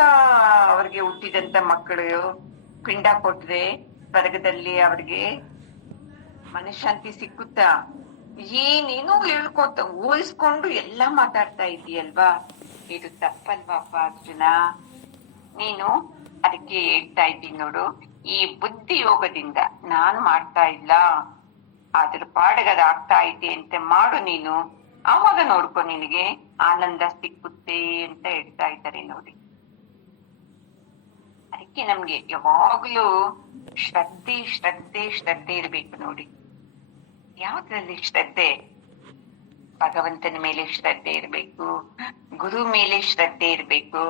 ಅವ್ರಿಗೆ ಹುಟ್ಟಿದಂತ ಮಕ್ಕಳು ಪಿಂಡ ಕೊಟ್ರೆ ಸ್ವರ್ಗದಲ್ಲಿ ಅವ್ರಿಗೆ ಮನಃಶಾಂತಿ ಸಿಕ್ಕುತ್ತಾ? ಏನೇನೋ ಹೇಳ್ಕೊತ ಹೋಲಿಸ್ಕೊಂಡು ಎಲ್ಲಾ ಮಾತಾಡ್ತಾ ಇದೀಯಲ್ವಾ? ಇದು ತಪ್ಪಲ್ವಾಪ್ಪ ಅರ್ಜುನ. ನೀನು ಅದಕ್ಕೆ ಹೇಳ್ತಾ ಇದ್ದೀನಿ ನೋಡು, ಈ ಬುದ್ಧಿ ಯೋಗದಿಂದ ನಾನ್ ಮಾಡ್ತಾ ಇಲ್ಲ, ಅದ್ರ ಪಾಡಗದ ಆಗ್ತಾ ಇದೆ ಅಂತ ಮಾಡು ನೀನು. ಆವಾಗ ನೋಡ್ಕೊ, ನಿನಗೆ ಆನಂದ ಸಿಕ್ಕುತ್ತೆ ಅಂತ ಹೇಳ್ತಾ ಇದ್ದಾರೆ ನೋಡಿ. ಅದಕ್ಕೆ ನಮ್ಗೆ ಯಾವಾಗ್ಲೂ ಶ್ರದ್ಧೆ ಶ್ರದ್ಧೆ ಶ್ರದ್ಧೆ ಇರ್ಬೇಕು ನೋಡಿ. ಯಾವ್ದ್ರಲ್ಲಿ ಶ್ರದ್ಧೆ? ಭಗವಂತನ ಮೇಲೆ ಶ್ರದ್ಧೆ ಇರ್ಬೇಕು, ಗುರು ಮೇಲೆ ಶ್ರದ್ಧೆ ಇರ್ಬೇಕು,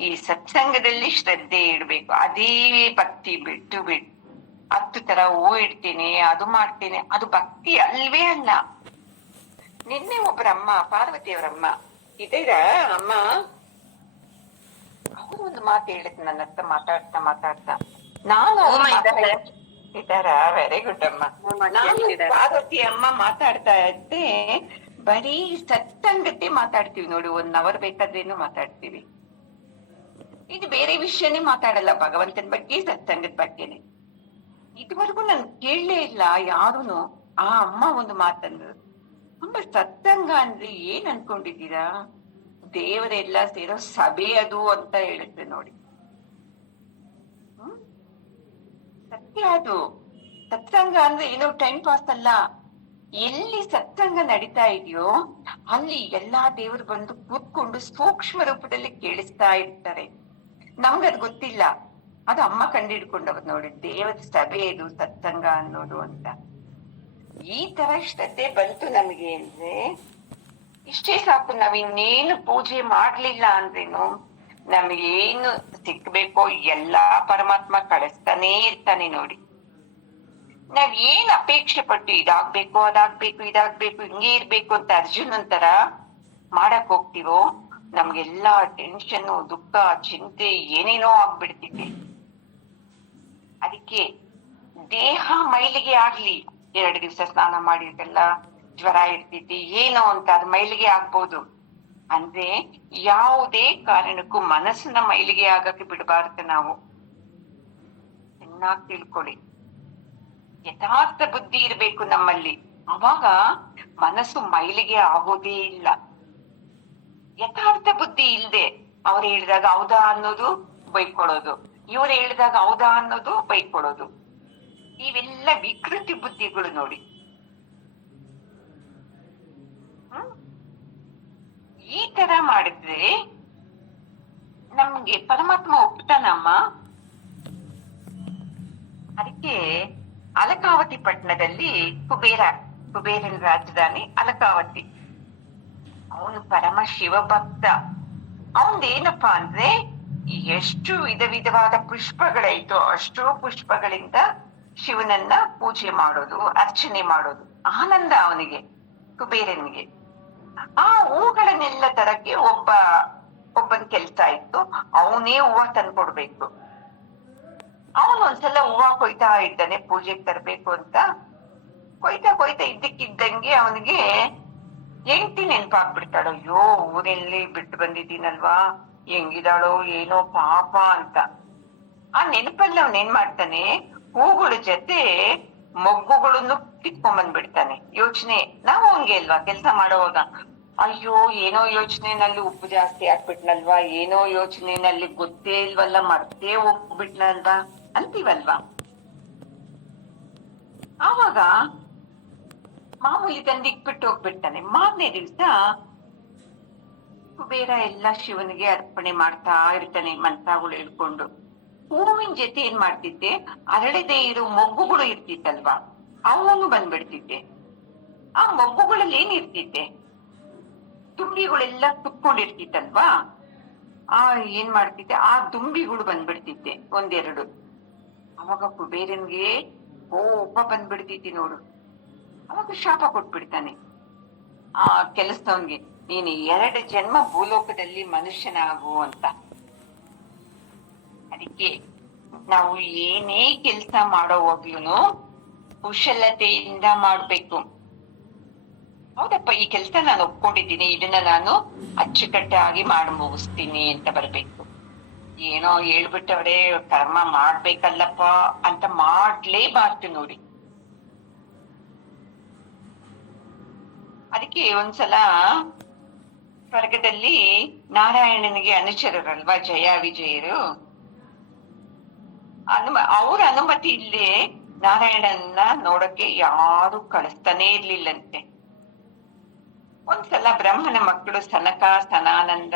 ಈ ಸತ್ಸಂಗದಲ್ಲಿ ಶ್ರದ್ಧೆ ಇಡ್ಬೇಕು. ಅದೇ ಭಕ್ತಿ. ಬಿಟ್ಟು 10 ತರ ಹೂ ಇಡ್ತೀನಿ, ಅದು ಮಾಡ್ತೀನಿ, ಅದು ಭಕ್ತಿ ಅಲ್ವೇ ಅಲ್ಲ. ನಿನ್ನೆ ಒಬ್ಬರಮ್ಮ, ಪಾರ್ವತಿಯವರಮ್ಮ ಇದೀರ ಅಮ್ಮ, ಅವರು ಒಂದು ಮಾತು ಹೇಳಿದ್ ನನ್ನ ಹತ್ರ ಮಾತಾಡ್ತಾ ನಾನು ಇದಾರ. ವೆರಿ ಗುಡ್ ಅಮ್ಮ. ನಾನು ಪಾರ್ವತಿ ಅಮ್ಮ ಮಾತಾಡ್ತಾ ಇದ್ದೆ, ಬರೀ ಸತ್ಸಂಗತೆ ಮಾತಾಡ್ತೀವಿ ನೋಡಿ. 1 ಅವರ್ ಬೇಕಾದ್ರೇನು ಮಾತಾಡ್ತೀವಿ. ಇದು ಬೇರೆ ವಿಷಯನೇ ಮಾತಾಡಲ್ಲ, ಭಗವಂತನ ಬಗ್ಗೆ, ಸತ್ಸಂಗದ ಬಗ್ಗೆನೆ. ಇದುವರೆಗೂ ನನ್ ಕೇಳಲೇ ಇಲ್ಲ ಯಾರುನು. ಆ ಅಮ್ಮ ಒಂದು ಮಾತಂದ್ರು, ಅಮ್ಮ ಸತ್ಸಂಗ ಅಂದ್ರೆ ಏನ್ ಅನ್ಕೊಂಡಿದ್ದೀರಾ? ದೇವರೆಲ್ಲ ಸೇರೋ ಸಭೆ ಅದು ಅಂತ ಹೇಳಿದ್ರೆ ನೋಡಿ. ಸತ್ಯ ಅದು. ಸತ್ಸಂಗ ಅಂದ್ರೆ ಏನೋ ಟೈಮ್ ಪಾಸ್ ಅಲ್ಲ. ಎಲ್ಲಿ ಸತ್ಸಂಗ ನಡೀತಾ ಇದೆಯೋ ಅಲ್ಲಿ ಎಲ್ಲಾ ದೇವರು ಬಂದು ಕೂತ್ಕೊಂಡು ಸೂಕ್ಷ್ಮ ರೂಪದಲ್ಲಿ ಕೇಳಿಸ್ತಾ ಇರ್ತಾರೆ. ನಮ್ಗದ್ ಗೊತ್ತಿಲ್ಲ, ಅದು ಅಮ್ಮ ಕಂಡಿಡ್ಕೊಂಡವ್ರು ನೋಡಿ. ದೇವರ ಸಭೆ ಇದು ಸತ್ಸಂಗ ಅನ್ನೋದು ಅಂತ. ಈ ತರ ಶ್ರದ್ಧೆ ಬಂತು ನಮಗೆ ಅಂದ್ರೆ ಇಷ್ಟೇ ಸಾಕು. ನಾವಿನ್ನೇನು ಪೂಜೆ ಮಾಡ್ಲಿಲ್ಲ ಅಂದ್ರೇನು ನಮಗೇನು ಸಿಕ್ಬೇಕೋ ಎಲ್ಲಾ ಪರಮಾತ್ಮ ಕಳಿಸ್ತಾನೇ ಇರ್ತಾನೆ ನೋಡಿ. ನಾವ್ ಏನ್ ಅಪೇಕ್ಷೆ ಪಟ್ಟು ಇದಾಗ್ಬೇಕು, ಅದಾಗ್ಬೇಕು, ಇದಾಗ್ಬೇಕು, ಹಿಂಗೆ ಇರ್ಬೇಕು ಅಂತ ಅರ್ಜುನ್ ಅಂತರ ಮಾಡಕ್ ಹೋಗ್ತಿವೋ ನಮ್ಗೆಲ್ಲಾ ಟೆನ್ಷನ್, ದುಃಖ, ಚಿಂತೆ ಏನೇನೋ ಆಗ್ಬಿಡ್ತಿದೆ. ಅದಕ್ಕೆ ದೇಹ ಮೈಲಿಗೆ ಆಗ್ಲಿ, 2 ದಿವಸ ಸ್ನಾನ ಮಾಡಿರ್ತೆಲ್ಲ ಜ್ವರ ಇರ್ತೈತಿ ಏನೋ ಅಂತ, ಅದು ಮೈಲಿಗೆ ಆಗ್ಬೋದು. ಅಂದ್ರೆ ಯಾವುದೇ ಕಾರಣಕ್ಕೂ ಮನಸ್ಸನ್ನ ಮೈಲಿಗೆ ಆಗಕ್ಕೆ ಬಿಡಬಾರ್ದು ನಾವು. ಚೆನ್ನಾಗಿ ತಿಳ್ಕೊಳ್ಳಿ, ಯಥಾರ್ಥ ಬುದ್ಧಿ ಇರ್ಬೇಕು ನಮ್ಮಲ್ಲಿ. ಅವಾಗ ಮನಸ್ಸು ಮೈಲಿಗೆ ಆಗೋದೇ ಇಲ್ಲ. ಯಥಾರ್ಥ ಬುದ್ಧಿ ಇಲ್ದೆ ಅವ್ರು ಹೇಳಿದಾಗ ಹೌದಾ ಅನ್ನೋದು ಬೈಕೊಡೋದು, ಇವ್ರು ಹೇಳಿದಾಗ ಹೌದಾ ಅನ್ನೋದು ಬೈಕೊಡೋದು. ಇವೆಲ್ಲ ವಿಕೃತಿ ಬುದ್ಧಿಗಳು ನೋಡಿ. ಹ್ಮ್ ಈ ತರ ಮಾಡಿದ್ರೆ ನಮ್ಗೆ ಪರಮಾತ್ಮ ಒಪ್ತಾನಮ್ಮ. ಅದಕ್ಕೆ ಅಲಕಾವತಿ ಪಟ್ಟಣದಲ್ಲಿ ಕುಬೇರನ ರಾಜಧಾನಿ ಅಲಕಾವತಿ. ಅವನು ಪರಮ ಶಿವಭಕ್ತ. ಅವನದೇನಪ್ಪಾ ಅಂದ್ರೆ ಎಷ್ಟು ವಿಧವಾದ ಪುಷ್ಪಗಳಾಯ್ತು ಅಷ್ಟೋ ಪುಷ್ಪಗಳಿಂದ ಶಿವನನ್ನ ಪೂಜೆ ಮಾಡೋದು, ಅರ್ಚನೆ ಮಾಡೋದು ಆನಂದ ಅವನಿಗೆ, ಕುಬೇರನಿಗೆ. ಆ ಹೂಗಳನ್ನೆಲ್ಲ ತರಕ್ಕೆ ಒಬ್ಬನ ಕೆಲ್ಸ ಇತ್ತು. ಅವನೇ ಹೂವ ತಂದ್ಕೊಡ್ಬೇಕು. ಅವನು ಒಂದ್ಸಲ ಹೂವ ಕೊಯ್ತಾ ಇದ್ದಾನೆ ಪೂಜೆಗೆ ತರ್ಬೇಕು ಅಂತ. ಕೊಯ್ತಾ ಇದ್ದಕ್ಕಿದ್ದಂಗೆ ಅವನಿಗೆ ಹೆಂಡತಿ ನೆನ್ಪಾಗ್ಬಿಡ್ತಾಳೋ. ಅಯ್ಯೋ, ಊರಲ್ಲಿ ಬಿಟ್ಟು ಬಂದಿದ್ದೀನಲ್ವಾ, ಹೆಂಗಿದಾಳೋ ಏನೋ ಪಾಪ ಅಂತ. ಆ ನೆನಪಲ್ಲಿ ಅವನ್ ಏನ್ ಮಾಡ್ತಾನೆ, ಹೂಗಳ ಜೊತೆ ಮೊಗ್ಗುಗಳನ್ನು ಕಿತ್ಕೊಂಡ್ಬಂದ್ಬಿಡ್ತಾನೆ. ಯೋಚನೆ ನಾವು ಹಂಗೆ ಅಲ್ವಾ ಕೆಲ್ಸ ಮಾಡೋವಾಗ, ಅಯ್ಯೋ ಏನೋ ಯೋಚನೆನಲ್ಲಿ ಉಪ್ಪು ಜಾಸ್ತಿ ಆಗ್ಬಿಟ್ನಲ್ವಾ, ಏನೋ ಯೋಚನೆನಲ್ಲಿ ಗೊತ್ತೇ ಇಲ್ವಲ್ಲ, ಮರ್ತೇ ಹೋಗ್ಬಿಟ್ನಲ್ವಾ ಅಂತೀವಲ್ವಾ. ಆವಾಗ ಮಾಮೂಲಿ ತಂದು ಇಕ್ಬಿಟ್ಟು ಹೋಗ್ಬಿಡ್ತಾನೆ. ಮಾರನೇ ದಿವ್ಸ ಕುಬೇರ ಎಲ್ಲ ಶಿವನಿಗೆ ಅರ್ಪಣೆ ಮಾಡ್ತಾ ಇರ್ತಾನೆ ಮಂತ್ರಗಳು ಹೇಳ್ಕೊಂಡು. ಹೂವಿನ ಜೊತೆ ಏನ್ ಮಾಡ್ತಿದ್ದೆ, ಅರಳದೆ ಇರೋ ಮೊಗ್ಗುಗಳು ಇರ್ತಿತ್ತಲ್ವಾ, ಅವನು ಬಂದ್ಬಿಡ್ತಿದ್ದೆ. ಆ ಮೊಗ್ಗುಗಳಲ್ಲಿ ಏನಿರ್ತಿದ್ದೆ, ತುಂಬಿಗಳೆಲ್ಲ ತುಕ್ಕೊಂಡಿರ್ತಿತ್ತಲ್ವಾ, ಏನ್ ಮಾಡ್ತಿದ್ದೆ, ಆ ದುಂಬಿಗಳು ಬಂದ್ಬಿಡ್ತಿದ್ದೆ ಒಂದೆರಡು. ಅವಾಗ ಕುಬೇರನ್ಗೆ ಕೋಪ ಬಂದ್ಬಿಡ್ತಿದ್ದಿ ನೋಡು. ಅವಾಗ ಶಾಪ ಕೊಟ್ಬಿಡ್ತಾನೆ ಆ ಕೆಲಸದವನ್ಗೆ, ನೀನು 2 ಜನ್ಮ ಭೂಲೋಕದಲ್ಲಿ ಮನುಷ್ಯನಾಗು ಅಂತ. ಅದಕ್ಕೆ ನಾವು ಏನೇ ಕೆಲ್ಸ ಮಾಡೋವಾಗ್ಲೂ ಕುಶಲತೆಯಿಂದ ಮಾಡ್ಬೇಕು. ಹೌದಪ್ಪ, ಈ ಕೆಲ್ಸ ನಾನು ಒಪ್ಕೊಂಡಿದ್ದೀನಿ, ಇದನ್ನ ನಾನು ಅಚ್ಚುಕಟ್ಟಾಗಿ ಮಾಡಿ ಮುಗಿಸ್ತೀನಿ ಅಂತ ಬರ್ಬೇಕು. ಏನೋ ಹೇಳ್ಬಿಟ್ಟವ್ರೆ ಕರ್ಮ ಮಾಡ್ಬೇಕಲ್ಲಪ್ಪ ಅಂತ ಮಾಡ್ಲೇಬಾರ್ದು ನೋಡಿ. ಅದಕ್ಕೆ ಒಂದ್ಸಲ ಸ್ವರ್ಗದಲ್ಲಿ ನಾರಾಯಣನಿಗೆ ಅನುಚರರಲ್ವಾ ಜಯ ವಿಜಯರು, ಅವ್ರ ಅನುಮತಿ ಇಲ್ಲೇ ನಾರಾಯಣನ್ನ ನೋಡಕ್ಕೆ ಯಾರು ಕಳಿಸ್ತಾನೆ ಇರ್ಲಿಲ್ಲಂತೆ. ಒಂದ್ಸಲ ಬ್ರಹ್ಮನ ಮಕ್ಕಳು ಸನಕ ಸನಾನಂದ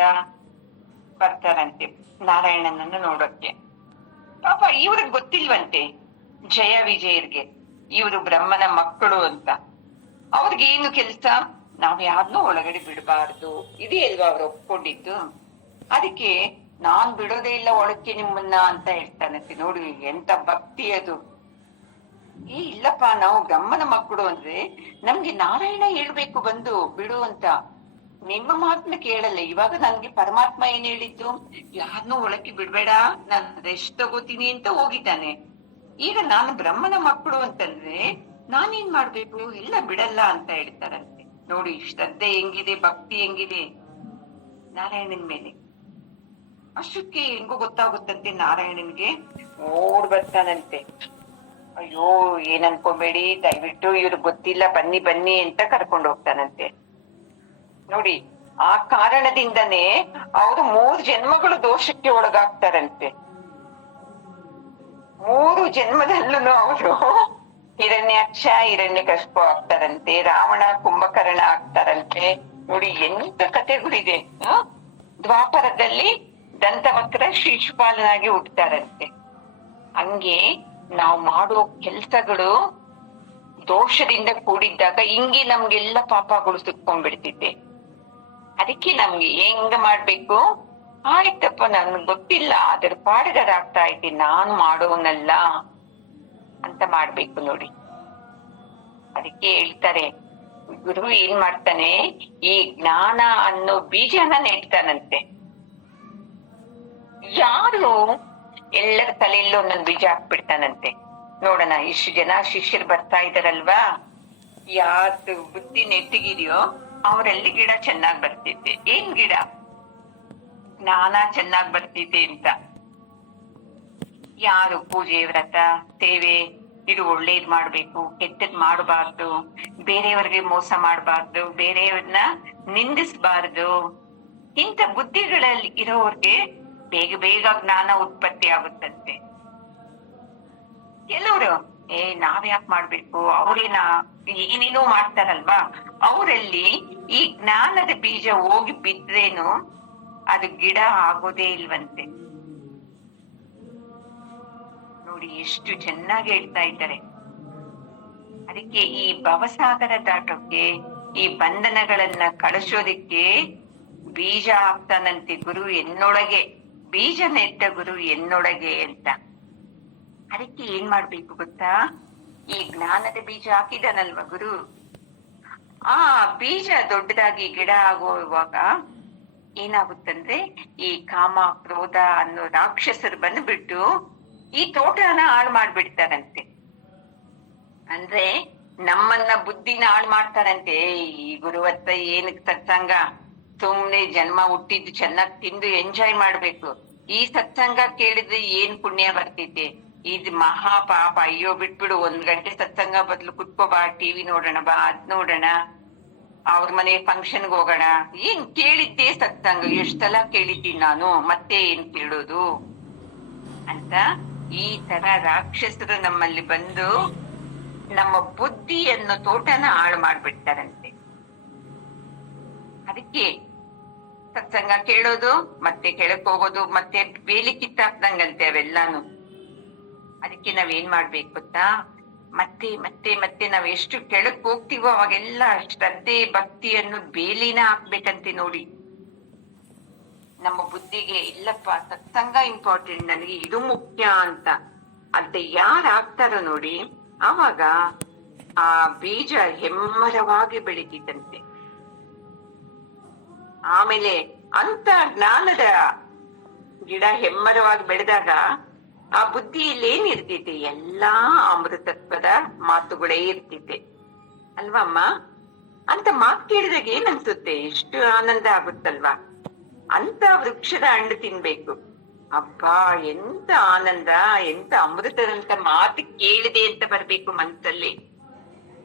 ಬರ್ತಾರಂತೆ ನಾರಾಯಣನನ್ನ ನೋಡಕ್ಕೆ. ಪಾಪ ಇವ್ರಿಗೆ ಗೊತ್ತಿಲ್ವಂತೆ ಜಯ ವಿಜಯರ್ಗೆ ಇವರು ಬ್ರಹ್ಮನ ಮಕ್ಕಳು ಅಂತ. ಅವ್ರಿಗೇನು ಕೆಲ್ಸ, ನಾವ್ ಯಾರನ್ನೂ ಒಳಗಡೆ ಬಿಡಬಾರ್ದು, ಇದೇ ಅಲ್ವಾ ಅವ್ರು ಒಪ್ಕೊಂಡಿದ್ದು. ಅದಕ್ಕೆ ನಾನ್ ಬಿಡೋದೇ ಇಲ್ಲ ಒಳಕ್ಕೆ ನಿಮ್ಮನ್ನ ಅಂತ ಹೇಳ್ತಾನಂತೆ. ನೋಡಿ ಎಂತ ಭಕ್ತಿ ಅದು. ಇಲ್ಲಪ್ಪ, ನಾವು ಬ್ರಹ್ಮನ ಮಕ್ಕಳು ಅಂದ್ರೆ ನಮ್ಗೆ ನಾರಾಯಣ ಹೇಳ್ಬೇಕು ಬಂದು ಬಿಡು ಅಂತ. ನಿಮ್ಮ ಮಾತನ್ನ ಕೇಳಲ್ಲ. ಇವಾಗ ನನ್ಗೆ ಪರಮಾತ್ಮ ಏನ್ ಹೇಳಿದ್ದು, ಯಾರನ್ನೂ ಒಳಕ್ಕೆ ಬಿಡ್ಬೇಡ, ನಾನ್ ರೆಸ್ಟ್ ತಗೋತೀನಿ ಅಂತ ಹೋಗಿದ್ದಾನೆ. ಈಗ ನಾನು ಬ್ರಹ್ಮನ ಮಕ್ಕಳು ಅಂತಂದ್ರೆ ನಾನೇನ್ ಮಾಡ್ಬೇಕು, ಇಲ್ಲ ಬಿಡಲ್ಲ ಅಂತ ಹೇಳ್ತಾರಂತೆ. ನೋಡಿ ಶ್ರದ್ಧೆ ಹೆಂಗಿದೆ, ಭಕ್ತಿ ಹೆಂಗಿದೆ ನಾರಾಯಣನ್ ಮೇಲೆ. ಅಷ್ಟಕ್ಕೆ ಹೆಂಗೋ ಗೊತ್ತಾಗುತ್ತಂತೆ ನಾರಾಯಣನ್ಗೆ. ಓಡ್ ಬರ್ತಾನಂತೆ. ಅಯ್ಯೋ ಏನ್ ಅನ್ಕೋಬೇಡಿ, ದಯವಿಟ್ಟು ಇವ್ರು ಗೊತ್ತಿಲ್ಲ, ಬನ್ನಿ ಬನ್ನಿ ಅಂತ ಕರ್ಕೊಂಡು ಹೋಗ್ತಾನಂತೆ. ನೋಡಿ ಆ ಕಾರಣದಿಂದನೇ ಅವರು 3 ಜನ್ಮಗಳು ದೋಷಕ್ಕೆ ಒಳಗಾಗ್ತಾರಂತೆ. 3 ಜನ್ಮದಲ್ಲೂ ಅವರು ಹಿರಣ್ಯಾಕ್ಷ ಹಿರಣ್ಯಕಶಿಪು ಆಗ್ತಾರಂತೆ, ರಾವಣ ಕುಂಭಕರ್ಣ ಆಗ್ತಾರಂತೆ. ನೋಡಿ ಎಂತ ಕಥೆಗಳಿದೆ. ದ್ವಾಪರದಲ್ಲಿ ದಂತವಕ್ರ ಶಿಶುಪಾಲನಾಗಿ ಹುಟ್ಟುತ್ತಾರಂತೆ. ಹಂಗೆ ನಾವು ಮಾಡೋ ಕೆಲ್ಸಗಳು ದೋಷದಿಂದ ಕೂಡಿದ್ದಾಗ ಹಿಂಗೆ ನಮ್ಗೆಲ್ಲ ಪಾಪಗಳು ಸುತ್ಕೊಂಡ್ಬಿಡ್ತಿದ್ದೆ. ಅದಕ್ಕೆ ನಮ್ಗೆ ಹೆಂಗ ಮಾಡ್ಬೇಕು, ಆಯ್ತಪ್ಪ ನನ್ಗೆ ಗೊತ್ತಿಲ್ಲ, ಅದ್ರ ಪಾಡಿಗಾರ ಆಗ್ತಾ ಇದ್ದೀನಿ, ನಾನು ಮಾಡೋನಲ್ಲ ಅಂತ ಮಾಡ್ಬೇಕು ನೋಡಿ. ಅದಕ್ಕೆ ಹೇಳ್ತಾರೆ ಗುರು ಏನ್ ಮಾಡ್ತಾನೆ, ಈ ಜ್ಞಾನ ಅನ್ನೋ ಬೀಜನ ನೆಡ್ತಾನಂತೆ. ಯಾರು ಎಲ್ಲರ ತಲೆಯಲ್ಲೂ ಒಂದೊಂದು ಬೀಜ ಹಾಕ್ಬಿಡ್ತಾನಂತೆ. ನೋಡೋಣ, ಇಷ್ಟು ಜನ ಶಿಷ್ಯರು ಬರ್ತಾ ಇದಾರಲ್ವಾ, ಯಾರ್ದು ಬುದ್ಧಿ ನೆಟ್ಟಿಗಿದೆಯೋ ಅವರಲ್ಲಿ ಗಿಡ ಚೆನ್ನಾಗ್ ಬರ್ತಿದ್ದೆ. ಏನ್ ಗಿಡ, ಜ್ಞಾನ ಚೆನ್ನಾಗ್ ಬರ್ತಿದ್ದೆ ಅಂತ. ಯಾರು ಪೂಜೆ ವ್ರತ ಸೇವೆ ಇದು ಒಳ್ಳೇದ್ ಮಾಡ್ಬೇಕು, ಕೆಟ್ಟದ್ ಮಾಡಬಾರ್ದು, ಬೇರೆಯವ್ರಿಗೆ ಮೋಸ ಮಾಡಬಾರ್ದು, ಬೇರೆಯವ್ರನ್ನ ನಿಂದಿಸ್ಬಾರ್ದು, ಇಂಥ ಬುದ್ಧಿಗಳಲ್ಲಿ ಇರೋರ್ಗೆ ಬೇಗ ಬೇಗ ಜ್ಞಾನ ಉತ್ಪತ್ತಿ ಆಗುತ್ತಂತೆ. ಕೆಲವರು ನಾವ್ಯಾಕ್ ಮಾಡ್ಬೇಕು, ಅವ್ರೇನ ಏನೇನೋ ಮಾಡ್ತಾರಲ್ವಾ, ಅವರಲ್ಲಿ ಈ ಜ್ಞಾನದ ಬೀಜ ಹೋಗಿ ಬಿದ್ರೇನು ಅದು ಗಿಡ ಆಗೋದೇ ಇಲ್ವಂತೆ. ನೋಡಿ ಎಷ್ಟು ಚೆನ್ನಾಗಿ ಹೇಳ್ತಾ ಇದ್ದಾರೆ. ಅದಕ್ಕೆ ಈ ಭವಸಾಗರ ದಾಟೋಕೆ, ಈ ಬಂಧನಗಳನ್ನ ಕಳಿಸೋದಿಕ್ಕೆ ಬೀಜ ಆಗ್ತಾನಂತೆ ಗುರು ಎನ್ನೊಳಗೆ, ಬೀಜ ನೆಟ್ಟ ಗುರು ಎನ್ನೊಳಗೆ ಅಂತ. ಅದಕ್ಕೆ ಏನ್ ಮಾಡ್ಬೇಕು ಗೊತ್ತಾ, ಈ ಜ್ಞಾನದ ಬೀಜ ಹಾಕಿದಾನಲ್ವ ಗುರು, ಆ ಬೀಜ ದೊಡ್ಡದಾಗಿ ಗಿಡ ಆಗುವಾಗ ಏನಾಗುತ್ತಂದ್ರೆ, ಈ ಕಾಮ ಕ್ರೋಧ ಅನ್ನೋ ರಾಕ್ಷಸರು ಬಂದ್ಬಿಟ್ಟು ಈ ತೋಟನ ಹಾಳು ಮಾಡ್ಬಿಡ್ತಾರಂತೆ. ಅಂದ್ರೆ ನಮ್ಮನ್ನ ಬುದ್ಧಿನ ಹಾಳು ಮಾಡ್ತಾರಂತೆ. ಈ ಗುರುವತ್ತ ಏನಕ್ ಸತ್ಸಂಗ, ಸುಮ್ನೆ ಜನ್ಮ ಹುಟ್ಟಿದ್ದು ಚೆನ್ನಾಗ್ ತಿಂದು ಎಂಜಾಯ್ ಮಾಡ್ಬೇಕು. ಈ ಸತ್ಸಂಗ ಕೇಳಿದ್ರೆ ಏನ್ ಪುಣ್ಯ ಬರ್ತೈತೆ, ಇದ್ ಮಹಾ ಪಾಪ. ಅಯ್ಯೋ ಬಿಟ್ಬಿಡು, 1 ಗಂಟೆ ಸತ್ಸಂಗ ಬದ್ಲು ಕುತ್ಕೋ ಬಾ, ಟಿವಿ ನೋಡೋಣ ಬಾ, ಅದ್ ನೋಡೋಣ, ಅವ್ರ ಮನೆ ಫಂಕ್ಷನ್ಗೆ ಹೋಗೋಣ. ಏನ್ ಕೇಳಿದ್ದೆ ಸತ್ಸಂಗ, ಎಷ್ಟೆಲ್ಲ ಕೇಳಿದ್ದೀನಿ ನಾನು, ಮತ್ತೆ ಏನ್ ಕೇಳೋದು ಅಂತ ಈ ತರ ರಾಕ್ಷಸರು ನಮ್ಮಲ್ಲಿ ಬಂದು ನಮ್ಮ ಬುದ್ಧಿಯನ್ನು ತೋಟನ ಹಾಳು ಮಾಡ್ಬಿಡ್ತಾರಂತೆ. ಅದಕ್ಕೆ ಸತ್ಸಂಗ ಕೇಳೋದು, ಮತ್ತೆ ಕೆಳಕ್ ಹೋಗೋದು, ಮತ್ತೆ ಬೇಲಿ ಕಿತ್ತಾಕ್ದಂಗಂತೆ ಅವೆಲ್ಲಾನು. ಅದಕ್ಕೆ ನಾವೇನ್ ಮಾಡ್ಬೇಕು ಗೊತ್ತಾ, ಮತ್ತೆ ಮತ್ತೆ ಮತ್ತೆ ನಾವ್ ಎಷ್ಟು ಕೆಳಕ್ ಹೋಗ್ತೀವೋ ಅವಾಗೆಲ್ಲ ಶ್ರದ್ಧೆ ಭಕ್ತಿಯನ್ನು ಬೇಲಿನ ಹಾಕ್ಬೇಕಂತೆ. ನೋಡಿ ನಮ್ಮ ಬುದ್ಧಿಗೆ, ಇಲ್ಲಪ್ಪ ಸತ್ಸಂಗ ಇಂಪಾರ್ಟೆಂಟ್, ನನಗೆ ಇದು ಮುಖ್ಯ ಅಂತ ಅಂತ ಯಾರು ಆಗ್ತಾರೋ ನೋಡಿ, ಆವಾಗ ಆ ಬೀಜ ಹೆಮ್ಮರವಾಗಿ ಬೆಳೀತಿದ್ದಂತೆ. ಆಮೇಲೆ ಅಂತ ಜ್ಞಾನದ ಗಿಡ ಹೆಮ್ಮರವಾಗಿ ಬೆಳೆದಾಗ ಆ ಬುದ್ಧಿಯಲ್ಲಿ ಏನಿರ್ತೈತೆ, ಎಲ್ಲಾ ಅಮೃತತ್ವದ ಮಾತುಗಳೇ ಇರ್ತಿತೆ ಅಲ್ವಮ್ಮ. ಅಂತ ಮಾತು ಕೇಳಿದಾಗ ಏನ್ ಅನ್ಸುತ್ತೆ, ಎಷ್ಟು ಆನಂದ ಆಗುತ್ತಲ್ವಾ. ಅಂತ ವೃಕ್ಷದ ಹಣ್ಣು ತಿನ್ಬೇಕು, ಅಬ್ಬಾ ಎಂತ ಆನಂದ, ಎಂತ ಅಮೃತದಂತ ಮಾತು ಕೇಳಿದೆ ಅಂತ ಬರ್ಬೇಕು ಮನ್ಸಲ್ಲಿ.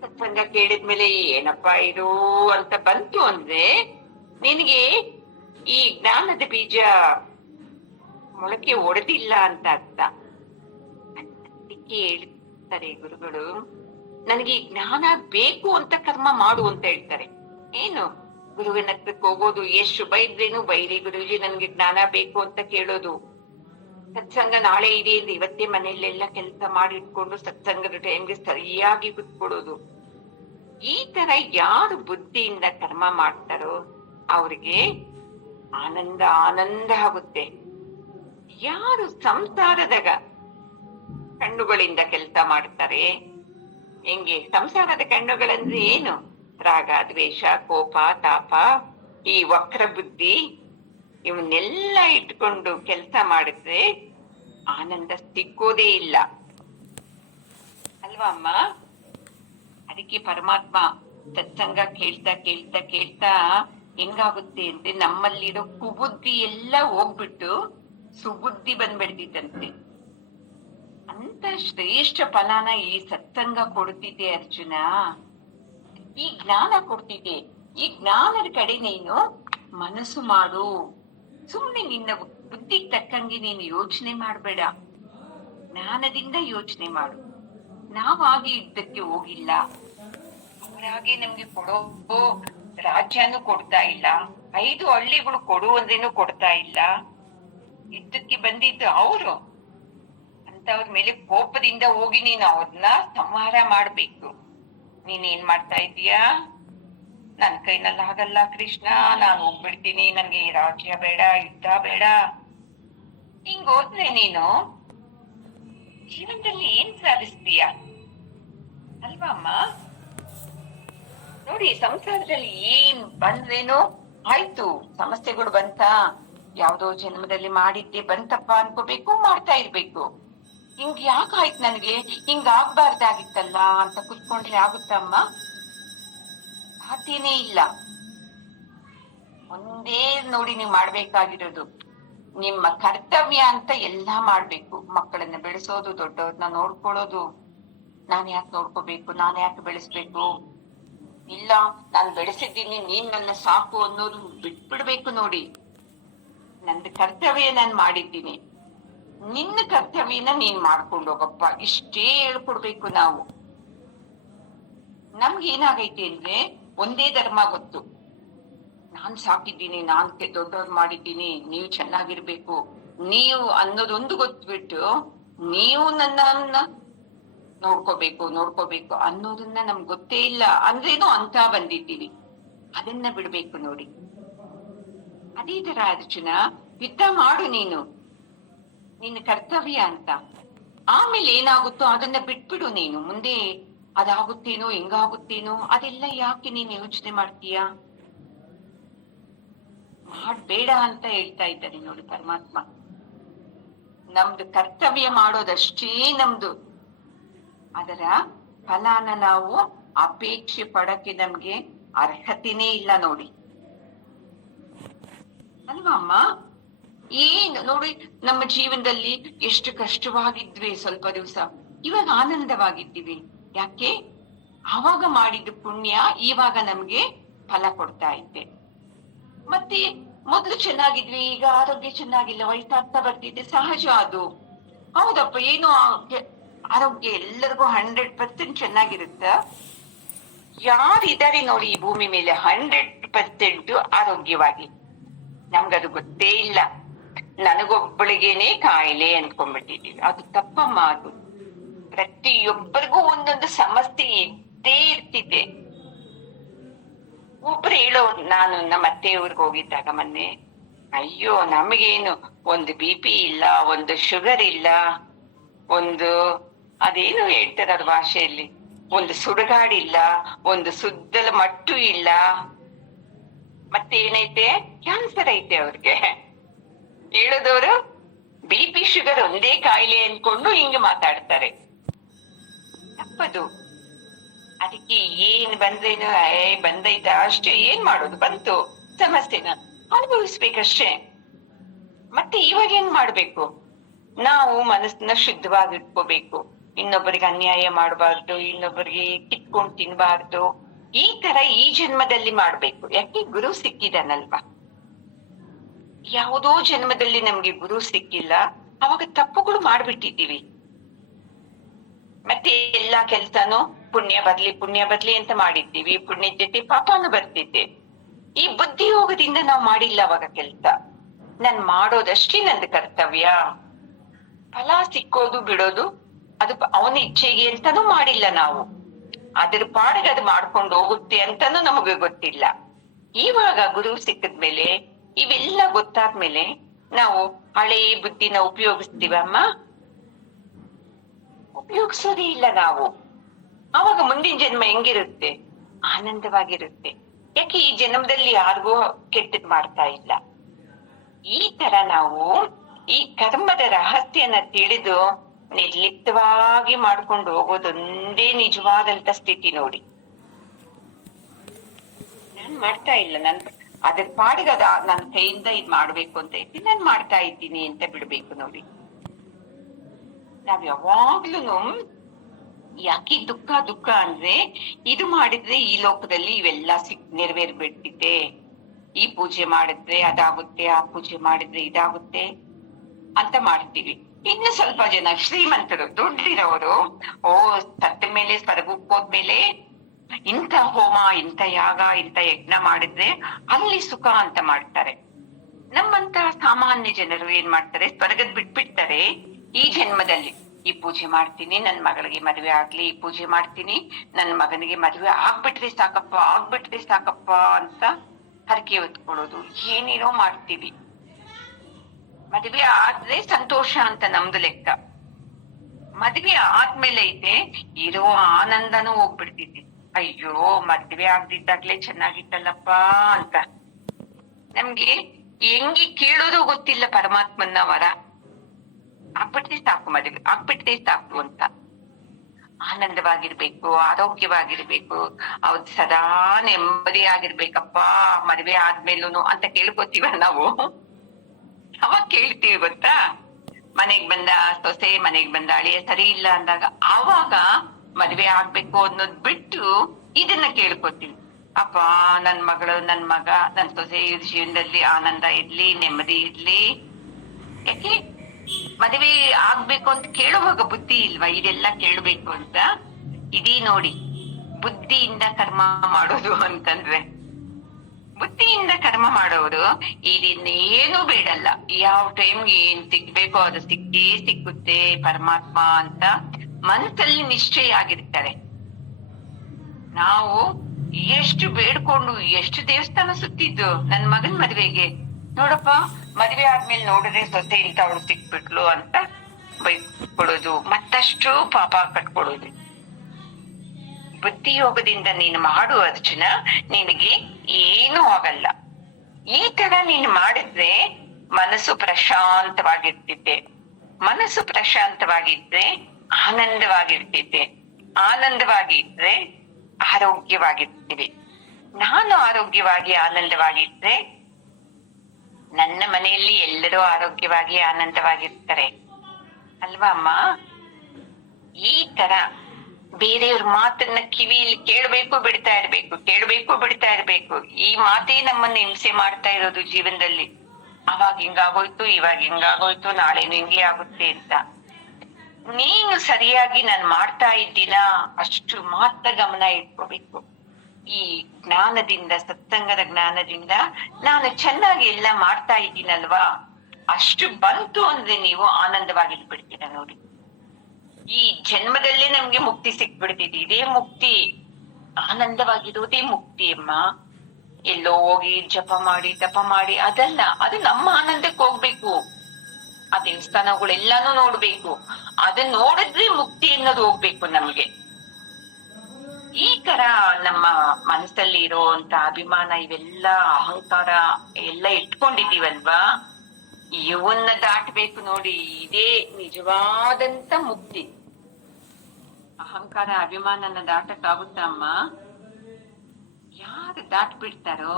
ಸತ್ಸಂಗ ಕೇಳಿದ್ಮೇಲೆ ಏನಪ್ಪಾ ಇದು ಅಂತ ಬಂತು ಅಂದ್ರೆ ನಿನಗೆ ಈ ಜ್ಞಾನದ ಬೀಜ ಮೊಳಕೆ ಒಡೆದಿಲ್ಲ ಅಂತ ಅರ್ಥ. ಅದಕ್ಕೆ ಹೇಳ್ತಾರೆ ಗುರುಗಳು, ನನಗೆ ಈ ಜ್ಞಾನ ಬೇಕು ಅಂತ ಕರ್ಮ ಮಾಡು ಅಂತ ಹೇಳ್ತಾರೆ. ಏನು ಗುರುವಿನ ಹತ್ರಕ್ಕೆ ಹೋಗೋದು, ಎಷ್ಟು ಬೈದ್ರೇನು ಬೈರಿ ಗುರುಜಿ ನನ್ಗೆ ಜ್ಞಾನ ಬೇಕು ಅಂತ ಕೇಳೋದು. ಸತ್ಸಂಗ ನಾಳೆ ಇದೆ ಅಂದ್ರೆ ಇವತ್ತೇ ಮನೆಯಲ್ಲೆಲ್ಲ ಕೆಲಸ ಮಾಡಿಟ್ಕೊಂಡು ಸತ್ಸಂಗದ ಟೈಮ್ಗೆ ಸರಿಯಾಗಿ ಕುತ್ಕೊಡೋದು. ಈ ತರ ಯಾರು ಬುದ್ಧಿಯಿಂದ ಕರ್ಮ ಮಾಡ್ತಾರೋ ಅವ್ರಿಗೆ ಆನಂದ ಆನಂದ ಆಗುತ್ತೆ. ಯಾರು ಸಂಸಾರದಾಗ ಕಣ್ಣುಗಳಿಂದ ಕೆಲಸ ಮಾಡ್ತಾರೆ, ಹೆಂಗೆ ಸಂಸಾರದ ಕಣ್ಣುಗಳಂದ್ರೆ ಏನು, ರಾಗ ದ್ವೇಷ ಕೋಪ ತಾಪ, ಈ ವಕ್ರ ಬುದ್ಧಿ, ಇವನ್ನೆಲ್ಲ ಇಟ್ಕೊಂಡು ಕೆಲಸ ಮಾಡಿದ್ರೆ ಆನಂದ ಸಿಕ್ಕೋದೇ ಇಲ್ಲ ಅಲ್ವಾ ಅಮ್ಮ. ಅದಕ್ಕೆ ಪರಮಾತ್ಮ ಸತ್ಸಂಗ ಕೇಳ್ತಾ ಕೇಳ್ತಾ ಕೇಳ್ತಾ ಹೆಂಗಾಗುತ್ತೆ ಅಂದ್ರೆ ನಮ್ಮಲ್ಲಿರೋ ಕುಬುದ್ಧಿ ಎಲ್ಲ ಹೋಗ್ಬಿಟ್ಟು ಸುಬುದ್ಧಿ ಬಂದ್ಬಿಡ್ತಿತ್ತಂತೆ. ಅಂತ ಶ್ರೇಷ್ಠ ಫಲಾನ ಈ ಸತ್ಸಂಗ ಕೊಡ್ತಿದೆ ಅರ್ಜುನ, ಈ ಜ್ಞಾನ ಕೊಡ್ತಿದೆ. ಈ ಜ್ಞಾನದ ಕಡೆ ನೀನು ಮನಸ್ಸು ಮಾಡು. ಸುಮ್ನೆ ನಿನ್ನ ಬುದ್ಧಿಗೆ ತಕ್ಕಂಗೆ ನೀನು ಯೋಚನೆ ಮಾಡ್ಬೇಡ, ಜ್ಞಾನದಿಂದ ಯೋಚನೆ ಮಾಡು. ನಾವಾಗಿ ಯುದ್ಧಕ್ಕೆ ಹೋಗಿಲ್ಲ, ಅವರಾಗೆ ನಮ್ಗೆ ಕೊಡೋ ರಾಜ್ಯನೂ ಕೊಡ್ತಾ ಇಲ್ಲ, 5 ಹಳ್ಳಿಗಳು ಕೊಡು ಅಂದ್ರೇನು ಕೊಡ್ತಾ ಇಲ್ಲ. ಯುದ್ಧಕ್ಕೆ ಬಂದಿದ್ದು ಅವರು, ಅಂತವ್ರ ಮೇಲೆ ಕೋಪದಿಂದ ಹೋಗಿ ನೀನು ಅವ್ರನ್ನ ಸಂಹಾರ ಮಾಡ್ಬೇಕು. ನೀನೇನ್ ಮಾಡ್ತಾ ಇದೀಯಾ, ನನ್ ಕೈನಲ್ಲಿ ಆಗಲ್ಲ ಕೃಷ್ಣ, ನಾನು ಹೋಗ್ಬಿಡ್ತೀನಿ, ನನ್ಗೆ ರಾಜ್ಯ ಬೇಡ, ಯುದ್ಧ ಬೇಡ, ಹಿಂಗ್ ಹೋದ್ರೆ ನೀನು ಜೀವನದಲ್ಲಿ ಏನ್ ಸಾಧಿಸ್ತೀಯ ಅಲ್ವಾ ಅಮ್ಮ. ನೋಡಿ ಸಂಸಾರದಲ್ಲಿ ಏನ್ ಬಂದ್ರೇನು ಆಯ್ತು, ಸಮಸ್ಯೆಗಳು ಬಂತ, ಯಾವ್ದೋ ಜನ್ಮದಲ್ಲಿ ಮಾಡಿದ್ದೆ ಬಂತಪ್ಪ ಅನ್ಕೋಬೇಕು, ಮಾಡ್ತಾ ಇರ್ಬೇಕು. ಹಿಂಗ್ ಯಾಕಾಯ್ತು ನನ್ಗೆ, ಹಿಂಗ್ ಆಗ್ಬಾರ್ದಾಗಿತ್ತಲ್ಲ ಅಂತ ಕುತ್ಕೊಂಡ್ರೆ ಆಗುತ್ತಮ್ಮ, ಸಾಧ್ಯನೇ ಇಲ್ಲ. ಒಂದೇ ನೋಡಿ ನೀವು ಮಾಡ್ಬೇಕಾಗಿರೋದು ನಿಮ್ಮ ಕರ್ತವ್ಯ ಅಂತ ಎಲ್ಲಾ ಮಾಡ್ಬೇಕು. ಮಕ್ಕಳನ್ನ ಬೆಳೆಸೋದು, ದೊಡ್ಡವ್ರನ್ನ ನೋಡ್ಕೊಳ್ಳೋದು. ನಾನ್ ಯಾಕೆ ನೋಡ್ಕೋಬೇಕು, ನಾನ್ ಯಾಕೆ ಬೆಳೆಸ್ಬೇಕು, ಇಲ್ಲ ನಾನ್ ಬೆಳೆಸಿದ್ದೀನಿ ನೀನ್ ನನ್ನ ಸಾಕು ಅನ್ನೋದು ಬಿಟ್ಬಿಡ್ಬೇಕು. ನೋಡಿ ನಂದು ಕರ್ತವ್ಯ ನಾನ್ ಮಾಡಿದ್ದೀನಿ, ನಿನ್ನ ಕರ್ತವ್ಯನ ನೀನ್ ಮಾಡ್ಕೊಂಡು ಹೋಗಪ್ಪ, ಇಷ್ಟೇ ಹೇಳ್ಕೊಡ್ಬೇಕು ನಾವು. ನಮ್ಗೆ ಏನಾಗೈತೆ ಅಂದ್ರೆ ಒಂದೇ ಧರ್ಮ ಗೊತ್ತು, ನಾನ್ ಸಾಕಿದ್ದೀನಿ, ನಾನ್ ದೊಡ್ಡವ್ರು ಮಾಡಿದ್ದೀನಿ, ನೀವು ಚೆನ್ನಾಗಿರ್ಬೇಕು ನೀವು ಅನ್ನೋದೊಂದು ಗೊತ್ಬಿಟ್ಟು ನೀವು ನನ್ನ ನೋಡ್ಕೋಬೇಕು ಅನ್ನೋದನ್ನ ನಮ್ಗೆ ಗೊತ್ತೇ ಇಲ್ಲ ಅಂದ್ರೇನು ಅಂತ ಬಂದಿದ್ದೀವಿ. ಅದನ್ನ ಬಿಡ್ಬೇಕು ನೋಡಿ. ಅದೇ ತರ ಅರ್ಜುನ, ಯುದ್ಧ ಮಾಡು ನೀನು, ನಿನ್ನ ಕರ್ತವ್ಯ ಅಂತ. ಆಮೇಲೆ ಏನಾಗುತ್ತೋ ಅದನ್ನ ಬಿಟ್ಬಿಡು ನೀನು. ಮುಂದೆ ಅದಾಗುತ್ತೇನೋ ಹೆಂಗಾಗುತ್ತೇನೋ ಅದೆಲ್ಲ ಯಾಕೆ ನೀನು ಯೋಚನೆ ಮಾಡ್ತೀಯ? ಮಾಡ್ಬೇಡ ಅಂತ ಹೇಳ್ತಾ ಇದ್ದಾರೆ ನೋಡಿ ಪರಮಾತ್ಮ. ನಮ್ದು ಕರ್ತವ್ಯ ಮಾಡೋದಷ್ಟೇ ನಮ್ದು. ಅದರ ಫಲಾನ ನಾವು ಅಪೇಕ್ಷೆ ಪಡಕ್ಕೆ ನಮ್ಗೆ ಅರ್ಹತೆನೇ ಇಲ್ಲ ನೋಡಿ, ಅಲ್ವಾ ಅಮ್ಮ? ಏನು ನೋಡಿ, ನಮ್ಮ ಜೀವನದಲ್ಲಿ ಎಷ್ಟು ಕಷ್ಟವಾಗಿದ್ವಿ ಸ್ವಲ್ಪ ದಿವಸ, ಇವಾಗ ಆನಂದವಾಗಿದ್ದೀವಿ. ಯಾಕೆ? ಆವಾಗ ಮಾಡಿದ ಪುಣ್ಯ ಇವಾಗ ನಮ್ಗೆ ಫಲ ಕೊಡ್ತಾ ಐತೆ. ಮತ್ತೆ ಮೊದ್ಲು ಚೆನ್ನಾಗಿದ್ವಿ, ಈಗ ಆರೋಗ್ಯ ಚೆನ್ನಾಗಿಲ್ಲ, ವಯಸ್ಸಾಗ್ತಾ ಬರ್ತಿದೆ, ಸಹಜ ಅದು. ಹೌದಪ್ಪ, ಏನು ಆರೋಗ್ಯ ಎಲ್ಲರಿಗೂ 100% ಚೆನ್ನಾಗಿರುತ್ತ? ಯಾರಿದ್ದಾರೆ ನೋಡಿ ಈ ಭೂಮಿ ಮೇಲೆ 100% ಆರೋಗ್ಯವಾಗಿ? ನಮ್ಗದು ಗೊತ್ತೇ ಇಲ್ಲ. ನನಗೊಬ್ಬಳಿಗೇನೆ ಕಾಯಿಲೆ ಅನ್ಕೊಂಡ್ಬಿಟ್ಟಿದೀವಿ. ಅದು ತಪ್ಪಮ್ಮ. ಅದು ಪ್ರತಿಯೊಬ್ಬರಿಗೂ ಒಂದೊಂದು ಸಮಸ್ಯೆ ಇದ್ದೇ ಇರ್ತಿದೆ. ಒಬ್ರು ಹೇಳೋ, ನಾನು ನಮ್ಮ ಅತ್ತೆಯವ್ರಿಗೆ ಹೋಗಿದ್ದಾಗ ಮೊನ್ನೆ, ಅಯ್ಯೋ ನಮಗೇನು ಒಂದು BP ಇಲ್ಲ, ಒಂದು ಶುಗರ್ ಇಲ್ಲ, ಒಂದು ಅದೇನು ಹೇಳ್ತಾರೆ ಅವ್ರ ಭಾಷೆಯಲ್ಲಿ, ಒಂದು ಸುಡುಗಾಡಿಲ್ಲ, ಒಂದು ಸುದ್ದಲ ಮಟ್ಟು ಇಲ್ಲ, ಮತ್ತೆ ಏನೈತೆ, ಕ್ಯಾನ್ಸರ್ ಐತೆ ಅವ್ರಿಗೆ. ಹೇಳೋದವ್ರು BP ಶುಗರ್ ಒಂದೇ ಕಾಯಿಲೆ ಅನ್ಕೊಂಡು ಹಿಂಗೆ ಮಾತಾಡ್ತಾರೆ. ತಪ್ಪದು. ಅದಕ್ಕೆ ಏನ್ ಬಂದ್ರೇನು ಬಂದೈತ ಅಷ್ಟೇ, ಏನ್ ಮಾಡೋದು, ಬಂತು ಸಮಸ್ಯೆನ ಅನುಭವಿಸ್ಬೇಕಷ್ಟೇ. ಮತ್ತೆ ಇವಾಗ ಏನ್ ಮಾಡ್ಬೇಕು? ನಾವು ಮನಸ್ಸನ್ನ ಶುದ್ಧವಾಗಿಟ್ಕೋಬೇಕು. ಇನ್ನೊಬ್ಬರಿಗೆ ಅನ್ಯಾಯ ಮಾಡಬಾರ್ದು, ಇನ್ನೊಬ್ಬರಿಗೆ ಕಿತ್ಕೊಂಡ್ ತಿನ್ಬಾರ್ದು. ಈ ತರ ಈ ಜನ್ಮದಲ್ಲಿ ಮಾಡ್ಬೇಕು. ಯಾಕೆ? ಗುರು ಸಿಕ್ಕಿದಾನಲ್ವಾ. ಯಾವುದೋ ಜನ್ಮದಲ್ಲಿ ನಮ್ಗೆ ಗುರು ಸಿಕ್ಕಿಲ್ಲ, ಅವಾಗ ತಪ್ಪುಗಳು ಮಾಡ್ಬಿಟ್ಟಿದ್ದೀವಿ. ಮತ್ತೆ ಎಲ್ಲಾ ಕೆಲ್ಸನೂ ಪುಣ್ಯ ಬರ್ಲಿ ಅಂತ ಮಾಡಿದ್ದೀವಿ. ಪುಣ್ಯದ ಜೊತೆ ಪಾಪನು ಬರ್ತಿದ್ದೆ. ಈ ಬುದ್ಧಿ ಯೋಗದಿಂದ ನಾವು ಮಾಡಿಲ್ಲ ಅವಾಗ ಕೆಲ್ಸ. ನಾನ್ ಮಾಡೋದಷ್ಟೇ ನಂದು ಕರ್ತವ್ಯ. ಫಲ ಸಿಕ್ಕೋದು ಬಿಡೋದು ಅದು ಅವನ ಇಚ್ಛೆಗೆ ಅಂತಾನೂ ಮಾಡಿಲ್ಲ ನಾವು. ಅದ್ರ ಪಾಡಿಗೆ ಅದು ಮಾಡ್ಕೊಂಡು ಹೋಗುತ್ತೆ ಅಂತಾನು ನಮಗೆ ಗೊತ್ತಿಲ್ಲ. ಇವಾಗ ಗುರು ಸಿಕ್ಕದ್ಮೇಲೆ, ಇವೆಲ್ಲ ಗೊತ್ತಾದ್ಮೇಲೆ ನಾವು ಹಳೇ ಬುದ್ಧಿನ ಉಪಯೋಗಿಸ್ತೀವಮ್ಮ? ಉಪಯೋಗಿಸೋದೇ ಇಲ್ಲ ನಾವು. ಅವಾಗ ಮುಂದಿನ ಜನ್ಮ ಹೆಂಗಿರುತ್ತೆ? ಆನಂದವಾಗಿರುತ್ತೆ. ಯಾಕೆ? ಈ ಜನ್ಮದಲ್ಲಿ ಯಾರಿಗೂ ಕೆಟ್ಟದ್ ಮಾಡ್ತಾ ಇಲ್ಲ. ಈ ತರ ನಾವು ಈ ಕರ್ಮದ ರಹಸ್ಯನ ತಿಳಿದು ನಿರ್ಲಿಪ್ತವಾಗಿ ಮಾಡ್ಕೊಂಡು ಹೋಗೋದೊಂದೇ ನಿಜವಾದಂತ ಸ್ಥಿತಿ ನೋಡಿ. ನಾನ್ ಮಾಡ್ತಾ ಇಲ್ಲ, ಅದ್ರ ಪಾಡಿಗೆ ನನ್ನ ಕೈಯಿಂದ ಇದ್ ಮಾಡ್ಬೇಕು ಅಂತ ಇದ್ದೀನಿ, ನಾನ್ ಮಾಡ್ತಾ ಇದ್ದೀನಿ ಅಂತ ಬಿಡ್ಬೇಕು ನೋಡಿ. ನಾವ್ ಯಾವಾಗ್ಲೂ ಯಾಕೆ ದುಃಖ ಅಂದ್ರೆ, ಇದು ಮಾಡಿದ್ರೆ ಈ ಲೋಕದಲ್ಲಿ ಇವೆಲ್ಲ ನೆರವೇರ್ಬಿಡ್ತಿದೆ, ಈ ಪೂಜೆ ಮಾಡಿದ್ರೆ ಅದಾಗುತ್ತೆ, ಆ ಪೂಜೆ ಮಾಡಿದ್ರೆ ಇದಾಗುತ್ತೆ ಅಂತ ಮಾಡ್ತೀವಿ. ಇನ್ನು ಸ್ವಲ್ಪ ಜನ ಶ್ರೀಮಂತರು, ದುಡ್ಡಿರೋರು, ಸತ್ತ ಮೇಲೆ ಸ್ವರ್ಗಕ್ಕೆ ಹೋದ್ಮೇಲೆ ಇಂಥ ಹೋಮ, ಇಂಥ ಯಾಗ, ಇಂಥ ಯಜ್ಞ ಮಾಡಿದ್ರೆ ಅಲ್ಲಿ ಸುಖ ಅಂತ ಮಾಡ್ತಾರೆ. ನಮ್ಮಂತ ಸಾಮಾನ್ಯ ಜನರು ಏನ್ ಮಾಡ್ತಾರೆ? ಸ್ವರ್ಗದ್ ಬಿಟ್ಬಿಡ್ತಾರೆ. ಈ ಜನ್ಮದಲ್ಲಿ ಈ ಪೂಜೆ ಮಾಡ್ತೀನಿ, ನನ್ ಮಗಳಿಗೆ ಮದುವೆ ಆಗ್ಲಿ, ಈ ಪೂಜೆ ಮಾಡ್ತೀನಿ, ನನ್ ಮಗನಿಗೆ ಮದುವೆ ಆಗ್ಬಿಟ್ರೆ ಸಾಕಪ್ಪ ಅಂತ ಹರಕೆ ಹೊತ್ಕೊಳ್ಳೋದು, ಏನೇನೋ ಮಾಡ್ತೀವಿ. ಮದುವೆ ಆದ್ರೆ ಸಂತೋಷ ಅಂತ ನಮ್ದು ಲೆಕ್ಕ. ಮದ್ವೆ ಆದ್ಮೇಲೆ ಐತೆ ಇರೋ ಆನಂದನೂ ಹೋಗ್ಬಿಡ್ತಿದ್ವಿ. ಅಯ್ಯೋ ಮದ್ವೆ ಆಗ್ದಿದ್ದಾಗ್ಲೇ ಚೆನ್ನಾಗಿತ್ತಲ್ಲಪ್ಪ ಅಂತ. ನಮ್ಗೆ ಹೆಂಗಿ ಕೇಳೋದು ಗೊತ್ತಿಲ್ಲ ಪರಮಾತ್ಮನ ವರ. ಆಗ್ಬಿಟ್ರೆ ಸಾಕು, ಮದುವೆ ಆಗ್ಬಿಟ್ರೆ ಸಾಕು ಅಂತ. ಆನಂದವಾಗಿರ್ಬೇಕು, ಆರೋಗ್ಯವಾಗಿರ್ಬೇಕು, ಅವ್ರು ಸದಾ ನೆಮ್ಮದಿ ಆಗಿರ್ಬೇಕಪ್ಪ ಮದ್ವೆ ಆದ್ಮೇಲೂನು ಅಂತ ಕೇಳ್ಕೊತೀವ ನಾವು. ಅವಾಗ ಕೇಳ್ತೀವಿ ಗೊತ್ತಾ? ಮನೆಗ್ ಬಂದ ಸೊಸೆ, ಮನೆಗ್ ಬಂದ ಅಳಿಯ ಸರಿ ಇಲ್ಲ ಅಂದಾಗ ಆವಾಗ ಮದ್ವೆ ಆಗ್ಬೇಕು ಅನ್ನೋದ್ ಬಿಟ್ಟು ಇದನ್ನ ಕೇಳ್ಕೊತೀವಿ. ಅಪ್ಪ ನನ್ ಮಗಳು, ನನ್ ಮಗ, ನನ್ ಸೊಸೆ ಜೀವನದಲ್ಲಿ ಆನಂದ ಇರ್ಲಿ, ನೆಮ್ಮದಿ ಇರ್ಲಿ. ಯಾಕೆ? ಮದುವೆ ಆಗ್ಬೇಕು ಅಂತ ಕೇಳುವಾಗ ಬುದ್ಧಿ ಇಲ್ವಾ ಇದೆಲ್ಲ ಕೇಳಬೇಕು ಅಂತ? ಇದೀ ನೋಡಿ ಬುದ್ಧಿಯಿಂದ ಕರ್ಮ ಮಾಡೋದು ಅಂತಂದ್ರೆ, ಬುದ್ಧಿಯಿಂದ ಕರ್ಮ ಮಾಡೋರು ಇದನ್ನೇನು ಬೇಡಲ್ಲ. ಯಾವ ಟೈಮ್ಗೆ ಏನ್ ಸಿಗ್ಬೇಕೋ ಅದು ಸಿಕ್ಕೇ ಸಿಕ್ಕುತ್ತೆ ಪರಮಾತ್ಮ ಅಂತ ಮನಸ್ಸಲ್ಲಿ ನಿಶ್ಚಯ ಆಗಿರ್ತಾರೆ. ನಾವು ಎಷ್ಟು ಬೇಡ್ಕೊಂಡು ಎಷ್ಟು ದೇವಸ್ಥಾನ ಸುತ್ತಿದ್ದು ನನ್ ಮಗನ್ ಮದ್ವೆಗೆ. ನೋಡಪ್ಪ, ಮದ್ವೆ ಆದ್ಮೇಲೆ ನೋಡಿದ್ರೆ ಸೊಸೆ ಇಂಥವಳು ಸಿಕ್ಬಿಟ್ಲು ಅಂತ ಬೈಕೊಡೋದು, ಮತ್ತಷ್ಟು ಪಾಪ ಕಟ್ಕೊಡೋದು. ಬುದ್ಧಿಯೋಗದಿಂದ ನೀನು ಮಾಡು ಅರ್ಜುನ, ನಿನಗೆ ಏನೂ ಆಗಲ್ಲ. ಈ ತರ ನೀನು ಮಾಡಿದ್ರೆ ಮನಸ್ಸು ಪ್ರಶಾಂತವಾಗಿರ್ತಿದ್ದೆ. ಮನಸ್ಸು ಪ್ರಶಾಂತವಾಗಿದ್ರೆ ಆನಂದವಾಗಿರ್ತಿದ್ದೆ. ಆನಂದವಾಗಿದ್ರೆ ಆರೋಗ್ಯವಾಗಿರ್ತೀವಿ. ನಾನು ಆರೋಗ್ಯವಾಗಿ ಆನಂದವಾಗಿದ್ರೆ ನನ್ನ ಮನೆಯಲ್ಲಿ ಎಲ್ಲರೂ ಆರೋಗ್ಯವಾಗಿ ಆನಂದವಾಗಿರ್ತಾರೆ ಅಲ್ವಾ ಅಮ್ಮ? ಈ ತರ ಬೇರೆಯವ್ರ ಮಾತನ್ನ ಕಿವಿಯಲ್ಲಿ ಕೇಳಬೇಕು ಬಿಡ್ತಾ ಇರ್ಬೇಕು, ಕೇಳಬೇಕು ಬಿಡ್ತಾ ಇರ್ಬೇಕು. ಈ ಮಾತೇ ನಮ್ಮನ್ನ ಹಿಂಸೆ ಮಾಡ್ತಾ ಇರೋದು ಜೀವನದಲ್ಲಿ. ಅವಾಗ ಹಿಂಗಾಗೋಯ್ತು, ಇವಾಗ ಹಿಂಗಾಗೋಯ್ತು, ನಾಳೆನು ಹಿಂಗೆ ಆಗುತ್ತೆ ಅಂತ. ನೀನು ಸರಿಯಾಗಿ ನಾನು ಮಾಡ್ತಾ ಇದ್ದೀನ ಅಷ್ಟು ಮಾತ್ರ ಗಮನ ಇಟ್ಕೋಬೇಕು. ಈ ಜ್ಞಾನದಿಂದ, ಸತ್ಸಂಗದ ಜ್ಞಾನದಿಂದ ನಾನು ಚೆನ್ನಾಗಿ ಎಲ್ಲ ಮಾಡ್ತಾ ಇದ್ದೀನಲ್ವಾ, ಅಷ್ಟು ಬಂತು ಅಂದ್ರೆ ನೀವು ಆನಂದವಾಗಿರ್ಬಿಡ್ತೀರ ನೋಡಿ. ಈ ಜನ್ಮದಲ್ಲೇ ನಮ್ಗೆ ಮುಕ್ತಿ ಸಿಕ್ಬಿಡ್ತಿದೆ. ಇದೇ ಮುಕ್ತಿ, ಆನಂದವಾಗಿರೋದೇ ಮುಕ್ತಿ ಅಮ್ಮ. ಎಲ್ಲೋ ಹೋಗಿ ಜಪ ಮಾಡಿ ತಪ ಮಾಡಿ ಅದಲ್ಲ, ಅದು ನಮ್ಮ ಆನಂದಕ್ಕೆ ಹೋಗ್ಬೇಕು. ಆ ದೇವಸ್ಥಾನಗಳೆಲ್ಲಾನು ನೋಡ್ಬೇಕು. ಅದನ್ನ ನೋಡಿದ್ರೆ ಮುಕ್ತಿ ಅನ್ನೋದು ಹೋಗ್ಬೇಕು ನಮ್ಗೆ. ಈ ತರ ನಮ್ಮ ಮನಸ್ಸಲ್ಲಿ ಇರೋಂತ ಅಭಿಮಾನ, ಇವೆಲ್ಲ ಅಹಂಕಾರ ಎಲ್ಲ ಇಟ್ಕೊಂಡಿದೀವಲ್ವಾ, ಇವನ್ನ ದಾಟ್ಬೇಕು ನೋಡಿ. ಇದೇ ನಿಜವಾದಂತ ಮುಕ್ತಿ. ಅಹಂಕಾರ ಅಭಿಮಾನನ ದಾಟಕ್ಕಾಗುತ್ತಾ ಅಮ್ಮ? ಯಾರು ದಾಟ್ಬಿಡ್ತಾರೋ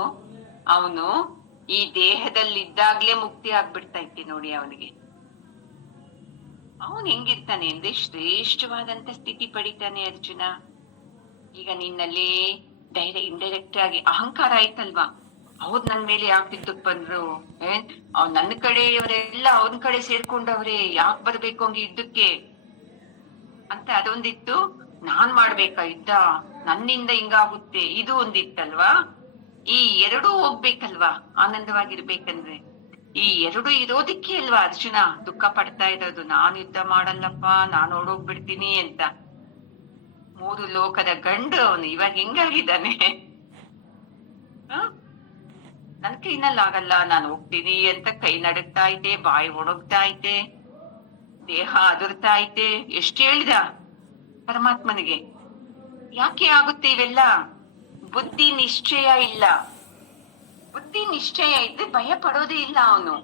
ಅವನು ಈ ದೇಹದಲ್ಲಿ ಇದ್ದಾಗ್ಲೇ ಮುಕ್ತಿ ಆಗ್ಬಿಡ್ತೈತಿ ನೋಡಿ ಅವನಿಗೆ. ಅವನ್ ಹೆಂಗಿರ್ತಾನೆ ಅಂದ್ರೆ ಶ್ರೇಷ್ಠವಾದಂತ ಸ್ಥಿತಿ ಪಡಿತಾನೆ ಅರ್ಜುನ. ಈಗ ನಿನ್ನಲ್ಲಿ ಇಂಡೈರೆಕ್ಟ್ ಆಗಿ ಅಹಂಕಾರ ಆಯ್ತಲ್ವಾ, ಅವ್ರು ನನ್ ಮೇಲೆ ಯಾಕೆ ಯುದ್ಧಕ್ ಬಂದ್ರು, ನನ್ನ ಕಡೆಯವರೆಲ್ಲ ಅವನ ಕಡೆ ಸೇರ್ಕೊಂಡವ್ರೆ, ಯಾಕೆ ಬರ್ಬೇಕು ಹಂಗೆ ಯುದ್ಧಕ್ಕೆ ಅಂತ ಅದೊಂದಿತ್ತು. ನಾನ್ ಮಾಡ್ಬೇಕಾ ಯುದ್ಧ, ನನ್ನಿಂದ ಹಿಂಗಾಗುತ್ತೆ, ಇದು ಒಂದಿತ್ತಲ್ವಾ. ಈ ಎರಡೂ ಹೋಗ್ಬೇಕಲ್ವಾ ಆನಂದವಾಗಿರ್ಬೇಕಂದ್ರೆ. ಈ ಎರಡು ಇರೋದಿಕ್ಕೆ ಅಲ್ವಾ ಅರ್ಜುನ ದುಃಖ ಪಡ್ತಾ ಇರೋದು. ನಾನ್ ಯುದ್ಧ ಮಾಡಲ್ಲಪ್ಪ, ನಾನ್ ಓಡೋಗ್ಬಿಡ್ತೀನಿ ಅಂತ. 3 ಲೋಕದ ಗಂಡು ಅವನು ಇವಾಗ ಹೆಂಗಾಗಿದ್ದಾನೆ. ನನ್ ಕೈನಲ್ಲಾಗಲ್ಲ, ನಾನು ಹೋಗ್ತೀನಿ ಅಂತ ಕೈ ನಡುಗ್ತಾ ಐತೆ, ಬಾಯಿ ಒಣಗ್ತಾ ಐತೆ, ದೇಹ ಅದರ್ತಾ ಐತೆ. ಎಷ್ಟು ಹೇಳಿದ ಪರಮಾತ್ಮನಿಗೆ, ಯಾಕೆ ಆಗುತ್ತೆ ಇವೆಲ್ಲ? ಬುದ್ಧಿ ನಿಶ್ಚಯ ಇಲ್ಲ. ಬುದ್ಧಿ ನಿಶ್ಚಯ ಇದ್ರೆ ಭಯ ಪಡೋದೇ ಇಲ್ಲ ಅವನು.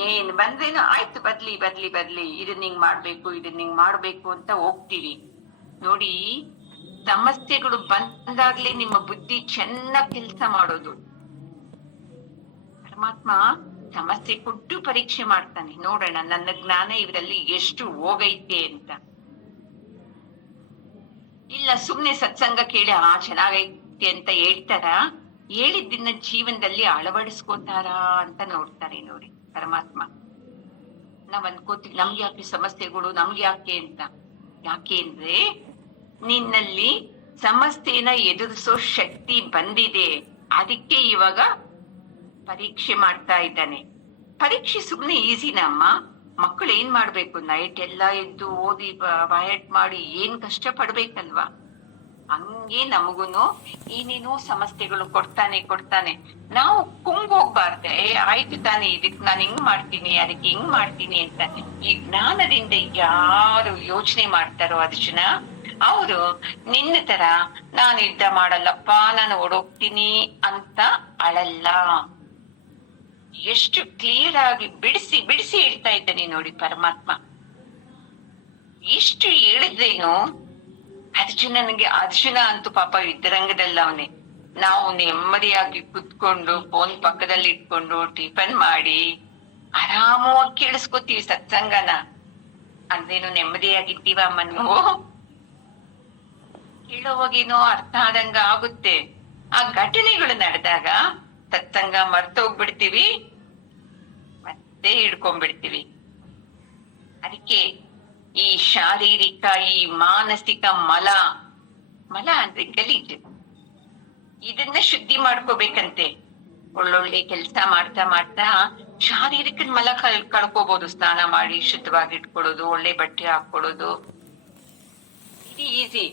ಏನ್ ಬಂದ್ರೇನು ಆಯ್ತು, ಬರ್ಲಿ ಬರ್ಲಿ ಬರ್ಲಿ, ಇದನ್ನ ಹಿಂಗ್ ಮಾಡ್ಬೇಕು, ಇದನ್ನ ಹಿಂಗ್ ಮಾಡ್ಬೇಕು ಅಂತ ಹೋಗ್ತೀವಿ ನೋಡಿ. ಸಮಸ್ಯೆಗಳು ಬಂದಾಗ್ಲೇ ನಿಮ್ಮ ಬುದ್ಧಿ ಚೆನ್ನಾಗಿ ಕೆಲಸ ಮಾಡೋದು. ಪರಮಾತ್ಮ ಸಮಸ್ಯೆ ಕೊಟ್ಟು ಪರೀಕ್ಷೆ ಮಾಡ್ತಾನೆ, ನೋಡೋಣ ನನ್ನ ಜ್ಞಾನ ಇವರಲ್ಲಿ ಎಷ್ಟು ಹೋಗೈತೆ ಅಂತ. ಇಲ್ಲ ಸುಮ್ನೆ ಸತ್ಸಂಗ ಕೇಳಿ ಚೆನ್ನಾಗೈತೆ ಅಂತ ಹೇಳ್ತಾರ, ಹೇಳಿದ್ದನ್ನ ಜೀವನದಲ್ಲಿ ಅಳವಡಿಸ್ಕೋತಾರ ಅಂತ ನೋಡ್ತಾರೆ ನೋಡಿ ಪರಮಾತ್ಮ. ನಾವ್ ಅನ್ಕೋತೀವಿ ನಮ್ಗೆ ಯಾಕೆ ಸಮಸ್ಯೆಗಳು, ನಮ್ಗೆ ಯಾಕೆ ಅಂತ. ಯಾಕೆ ಅಂದ್ರೆ ನಿನ್ನಲ್ಲಿ ಸಮಸ್ಯೆನ ಎದುರಿಸೋ ಶಕ್ತಿ ಬಂದಿದೆ, ಅದಕ್ಕೆ ಇವಾಗ ಪರೀಕ್ಷೆ ಮಾಡ್ತಾ ಇದ್ದಾನೆ. ಪರೀಕ್ಷೆ ಸುಮ್ನೆ ಈಸಿನ ಅಮ್ಮ? ಮಕ್ಕಳು ಏನ್ ಮಾಡ್ಬೇಕು, ನೈಟ್ ಎಲ್ಲ ಎದ್ದು ಓದಿ ಬಯಟ್ ಮಾಡಿ ಏನ್ ಕಷ್ಟ ಪಡ್ಬೇಕಲ್ವಾ. ಹಂಗೆ ನಮಗುನು ಏನೇನೋ ಸಮಸ್ಯೆಗಳು ಕೊಡ್ತಾನೆ. ನಾವು ಕುಂಗೋಗ್ಬಾರ್ದೆ, ಆಯ್ತು ತಾನೆ ಇದಕ್ ನಾನು ಹಿಂಗ್ ಮಾಡ್ತೀನಿ, ಅದಕ್ಕೆ ಹಿಂಗ್ ಮಾಡ್ತೀನಿ ಅಂತ. ಈ ಜ್ಞಾನದಿಂದ ಯಾರು ಯೋಚನೆ ಮಾಡ್ತಾರೋ ಅರ್ಜುನ, ಅವರು ನಿನ್ನ ತರ ನಾನು ಯುದ್ಧ ಮಾಡಲ್ಲಪ್ಪ, ನಾನು ಓಡೋಗ್ತೀನಿ ಅಂತ ಅಳಲ್ಲ. ಎಷ್ಟು ಕ್ಲಿಯರ್ ಆಗಿ ಬಿಡಿಸಿ ಬಿಡಿಸಿ ಹೇಳ್ತಾ ಇದ್ದಾನೆ ನೋಡಿ ಪರಮಾತ್ಮ. ಇಷ್ಟು ಹೇಳಿದ್ರೇನು ಅರ್ಜುನ ಅಂತೂ ಪಾಪ ಯುದ್ಧರಂಗದಲ್ಲ ಅವನೇ. ನಾವು ನೆಮ್ಮದಿಯಾಗಿ ಕುತ್ಕೊಂಡು ಫೋನ್ ಪಕ್ಕದಲ್ಲಿ ಇಟ್ಕೊಂಡು ಟಿಫನ್ ಮಾಡಿ ಆರಾಮವಾಗಿ ಕೇಳಿಸ್ಕೊತೀವಿ ಸತ್ಸಂಗನ. ಅಂದ್ರೇನು ನೆಮ್ಮದಿಯಾಗಿದ್ದೀವ ಅಮ್ಮ ನೀವು? ಕೇಳೋವಾಗೇನೋ ಅರ್ಥ ಆದಂಗ ಆಗುತ್ತೆ. ಆ ಘಟನೆಗಳು ನಡೆದಾಗ ಸತ್ಸಂಗ ಮರ್ತೋಗ್ಬಿಡ್ತೀವಿ, ಮತ್ತೆ ಹಿಡ್ಕೊಂಡ್ಬಿಡ್ತೀವಿ. ಅದಕ್ಕೆ ಈ ಶಾರೀರಿಕ, ಈ ಮಾನಸಿಕ ಮಲ ಅಂದ್ರೆ ಗಲೀಜು, ಇದನ್ನ ಶುದ್ಧಿ ಮಾಡ್ಕೋಬೇಕಂತೆ. ಒಳ್ಳೊಳ್ಳೆ ಕೆಲಸ ಮಾಡ್ತಾ ಮಾಡ್ತಾ ಶಾರೀರಿಕ ಮಲ ಕಳ್ಕೋಬಹುದು. ಸ್ನಾನ ಮಾಡಿ ಶುದ್ಧವಾಗಿ ಇಟ್ಕೊಳ್ಳೋದು, ಒಳ್ಳೆ ಬಟ್ಟೆ ಹಾಕೊಳ್ಳೋದು ಇದು ಈಸಿ.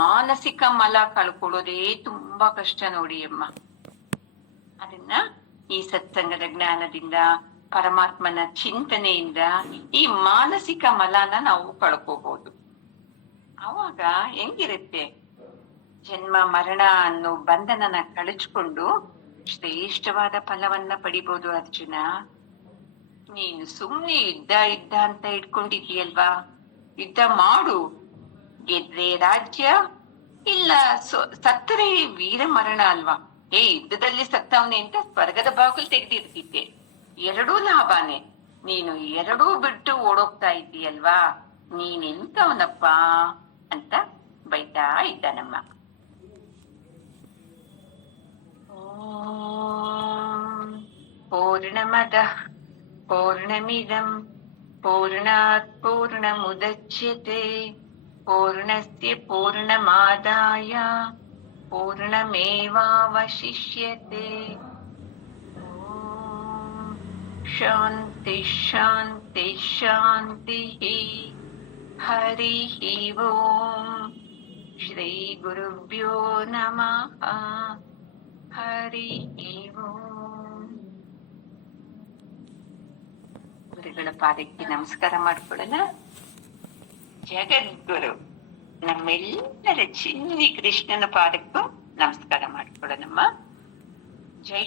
ಮಾನಸಿಕ ಮಲ ಕಳ್ಕೊಳ್ಳೋದೇ ತುಂಬಾ ಕಷ್ಟ ನೋಡಿ ಅಮ್ಮ. ಅದನ್ನ ಈ ಸತ್ಸಂಗದ ಜ್ಞಾನದಿಂದ, ಪರಮಾತ್ಮನ ಚಿಂತನೆಯಿಂದ ಈ ಮಾನಸಿಕ ಮಲನ ನಾವು ಕಳ್ಕೋಬಹುದು. ಅವಾಗ ಹೆಂಗಿರುತ್ತೆ, ಜನ್ಮ ಮರಣ ಅನ್ನೋ ಬಂಧನನ ಕಳಚ್ಕೊಂಡು ಶ್ರೇಷ್ಠವಾದ ಫಲವನ್ನ ಪಡಿಬಹುದು. ಅರ್ಜುನ, ನೀನು ಸುಮ್ನೆ ಯುದ್ಧ ಅಂತ ಇಟ್ಕೊಂಡಿದೀಯಲ್ವಾ? ಯುದ್ಧ ಮಾಡು, ಗೆದ್ರೆ ರಾಜ್ಯ, ಇಲ್ಲ ಸತ್ತರೆ ವೀರ ಮರಣ ಅಲ್ವಾ? ಯುದ್ಧದಲ್ಲಿ ಸತ್ತವನೆ ಅಂತ ಸ್ವರ್ಗದ ಬಾಗಿಲು ತೆಗೆದಿರ್ತಿದ್ದೆ. ಎರಡೂ ಲಾಭಾನೆ. ನೀನು ಎರಡೂ ಬಿಟ್ಟು ಓಡೋಗ್ತಾ ಇದ್ದೀಯಲ್ವಾ, ನೀನೆಂತವನಪ್ಪ ಅಂತ ಬೈತಾ ಇದ್ದಾನಮ್ಮ. ಪೂರ್ಣಮದಃ ಪೂರ್ಣಮಿದಂ ಪೂರ್ಣಾತ್ ಪೂರ್ಣಮುದಚ್ಯತೆ ಪೂರ್ಣಸ್ಯ ಪೂರ್ಣಮಾದಾಯ ಪೂರ್ಣಮೇವಾವಶಿಷ್ಯತೆ. ಶಾಂತಿ ಶಾಂತಿ ಶಾಂತಿ. ಹರಿ ಓಂ. ಶ್ರೀ ಗುರುಭ್ಯೋ ನಮಃ. ಹರಿ ಓಂ. ಗುರುಗಳ ಪಾದಕ್ಕೆ ನಮಸ್ಕಾರ ಮಾಡ್ಕೊಳ್ಳೋಣ. ಜಗದ್ಗುರು ನಮ್ಮೆಲ್ಲರ ಚಿನ್ನಿ ಕೃಷ್ಣನ ಪಾದಕ್ಕೂ ನಮಸ್ಕಾರ ಮಾಡ್ಕೊಳ್ಳೋಣಮ್ಮ. ಜೈ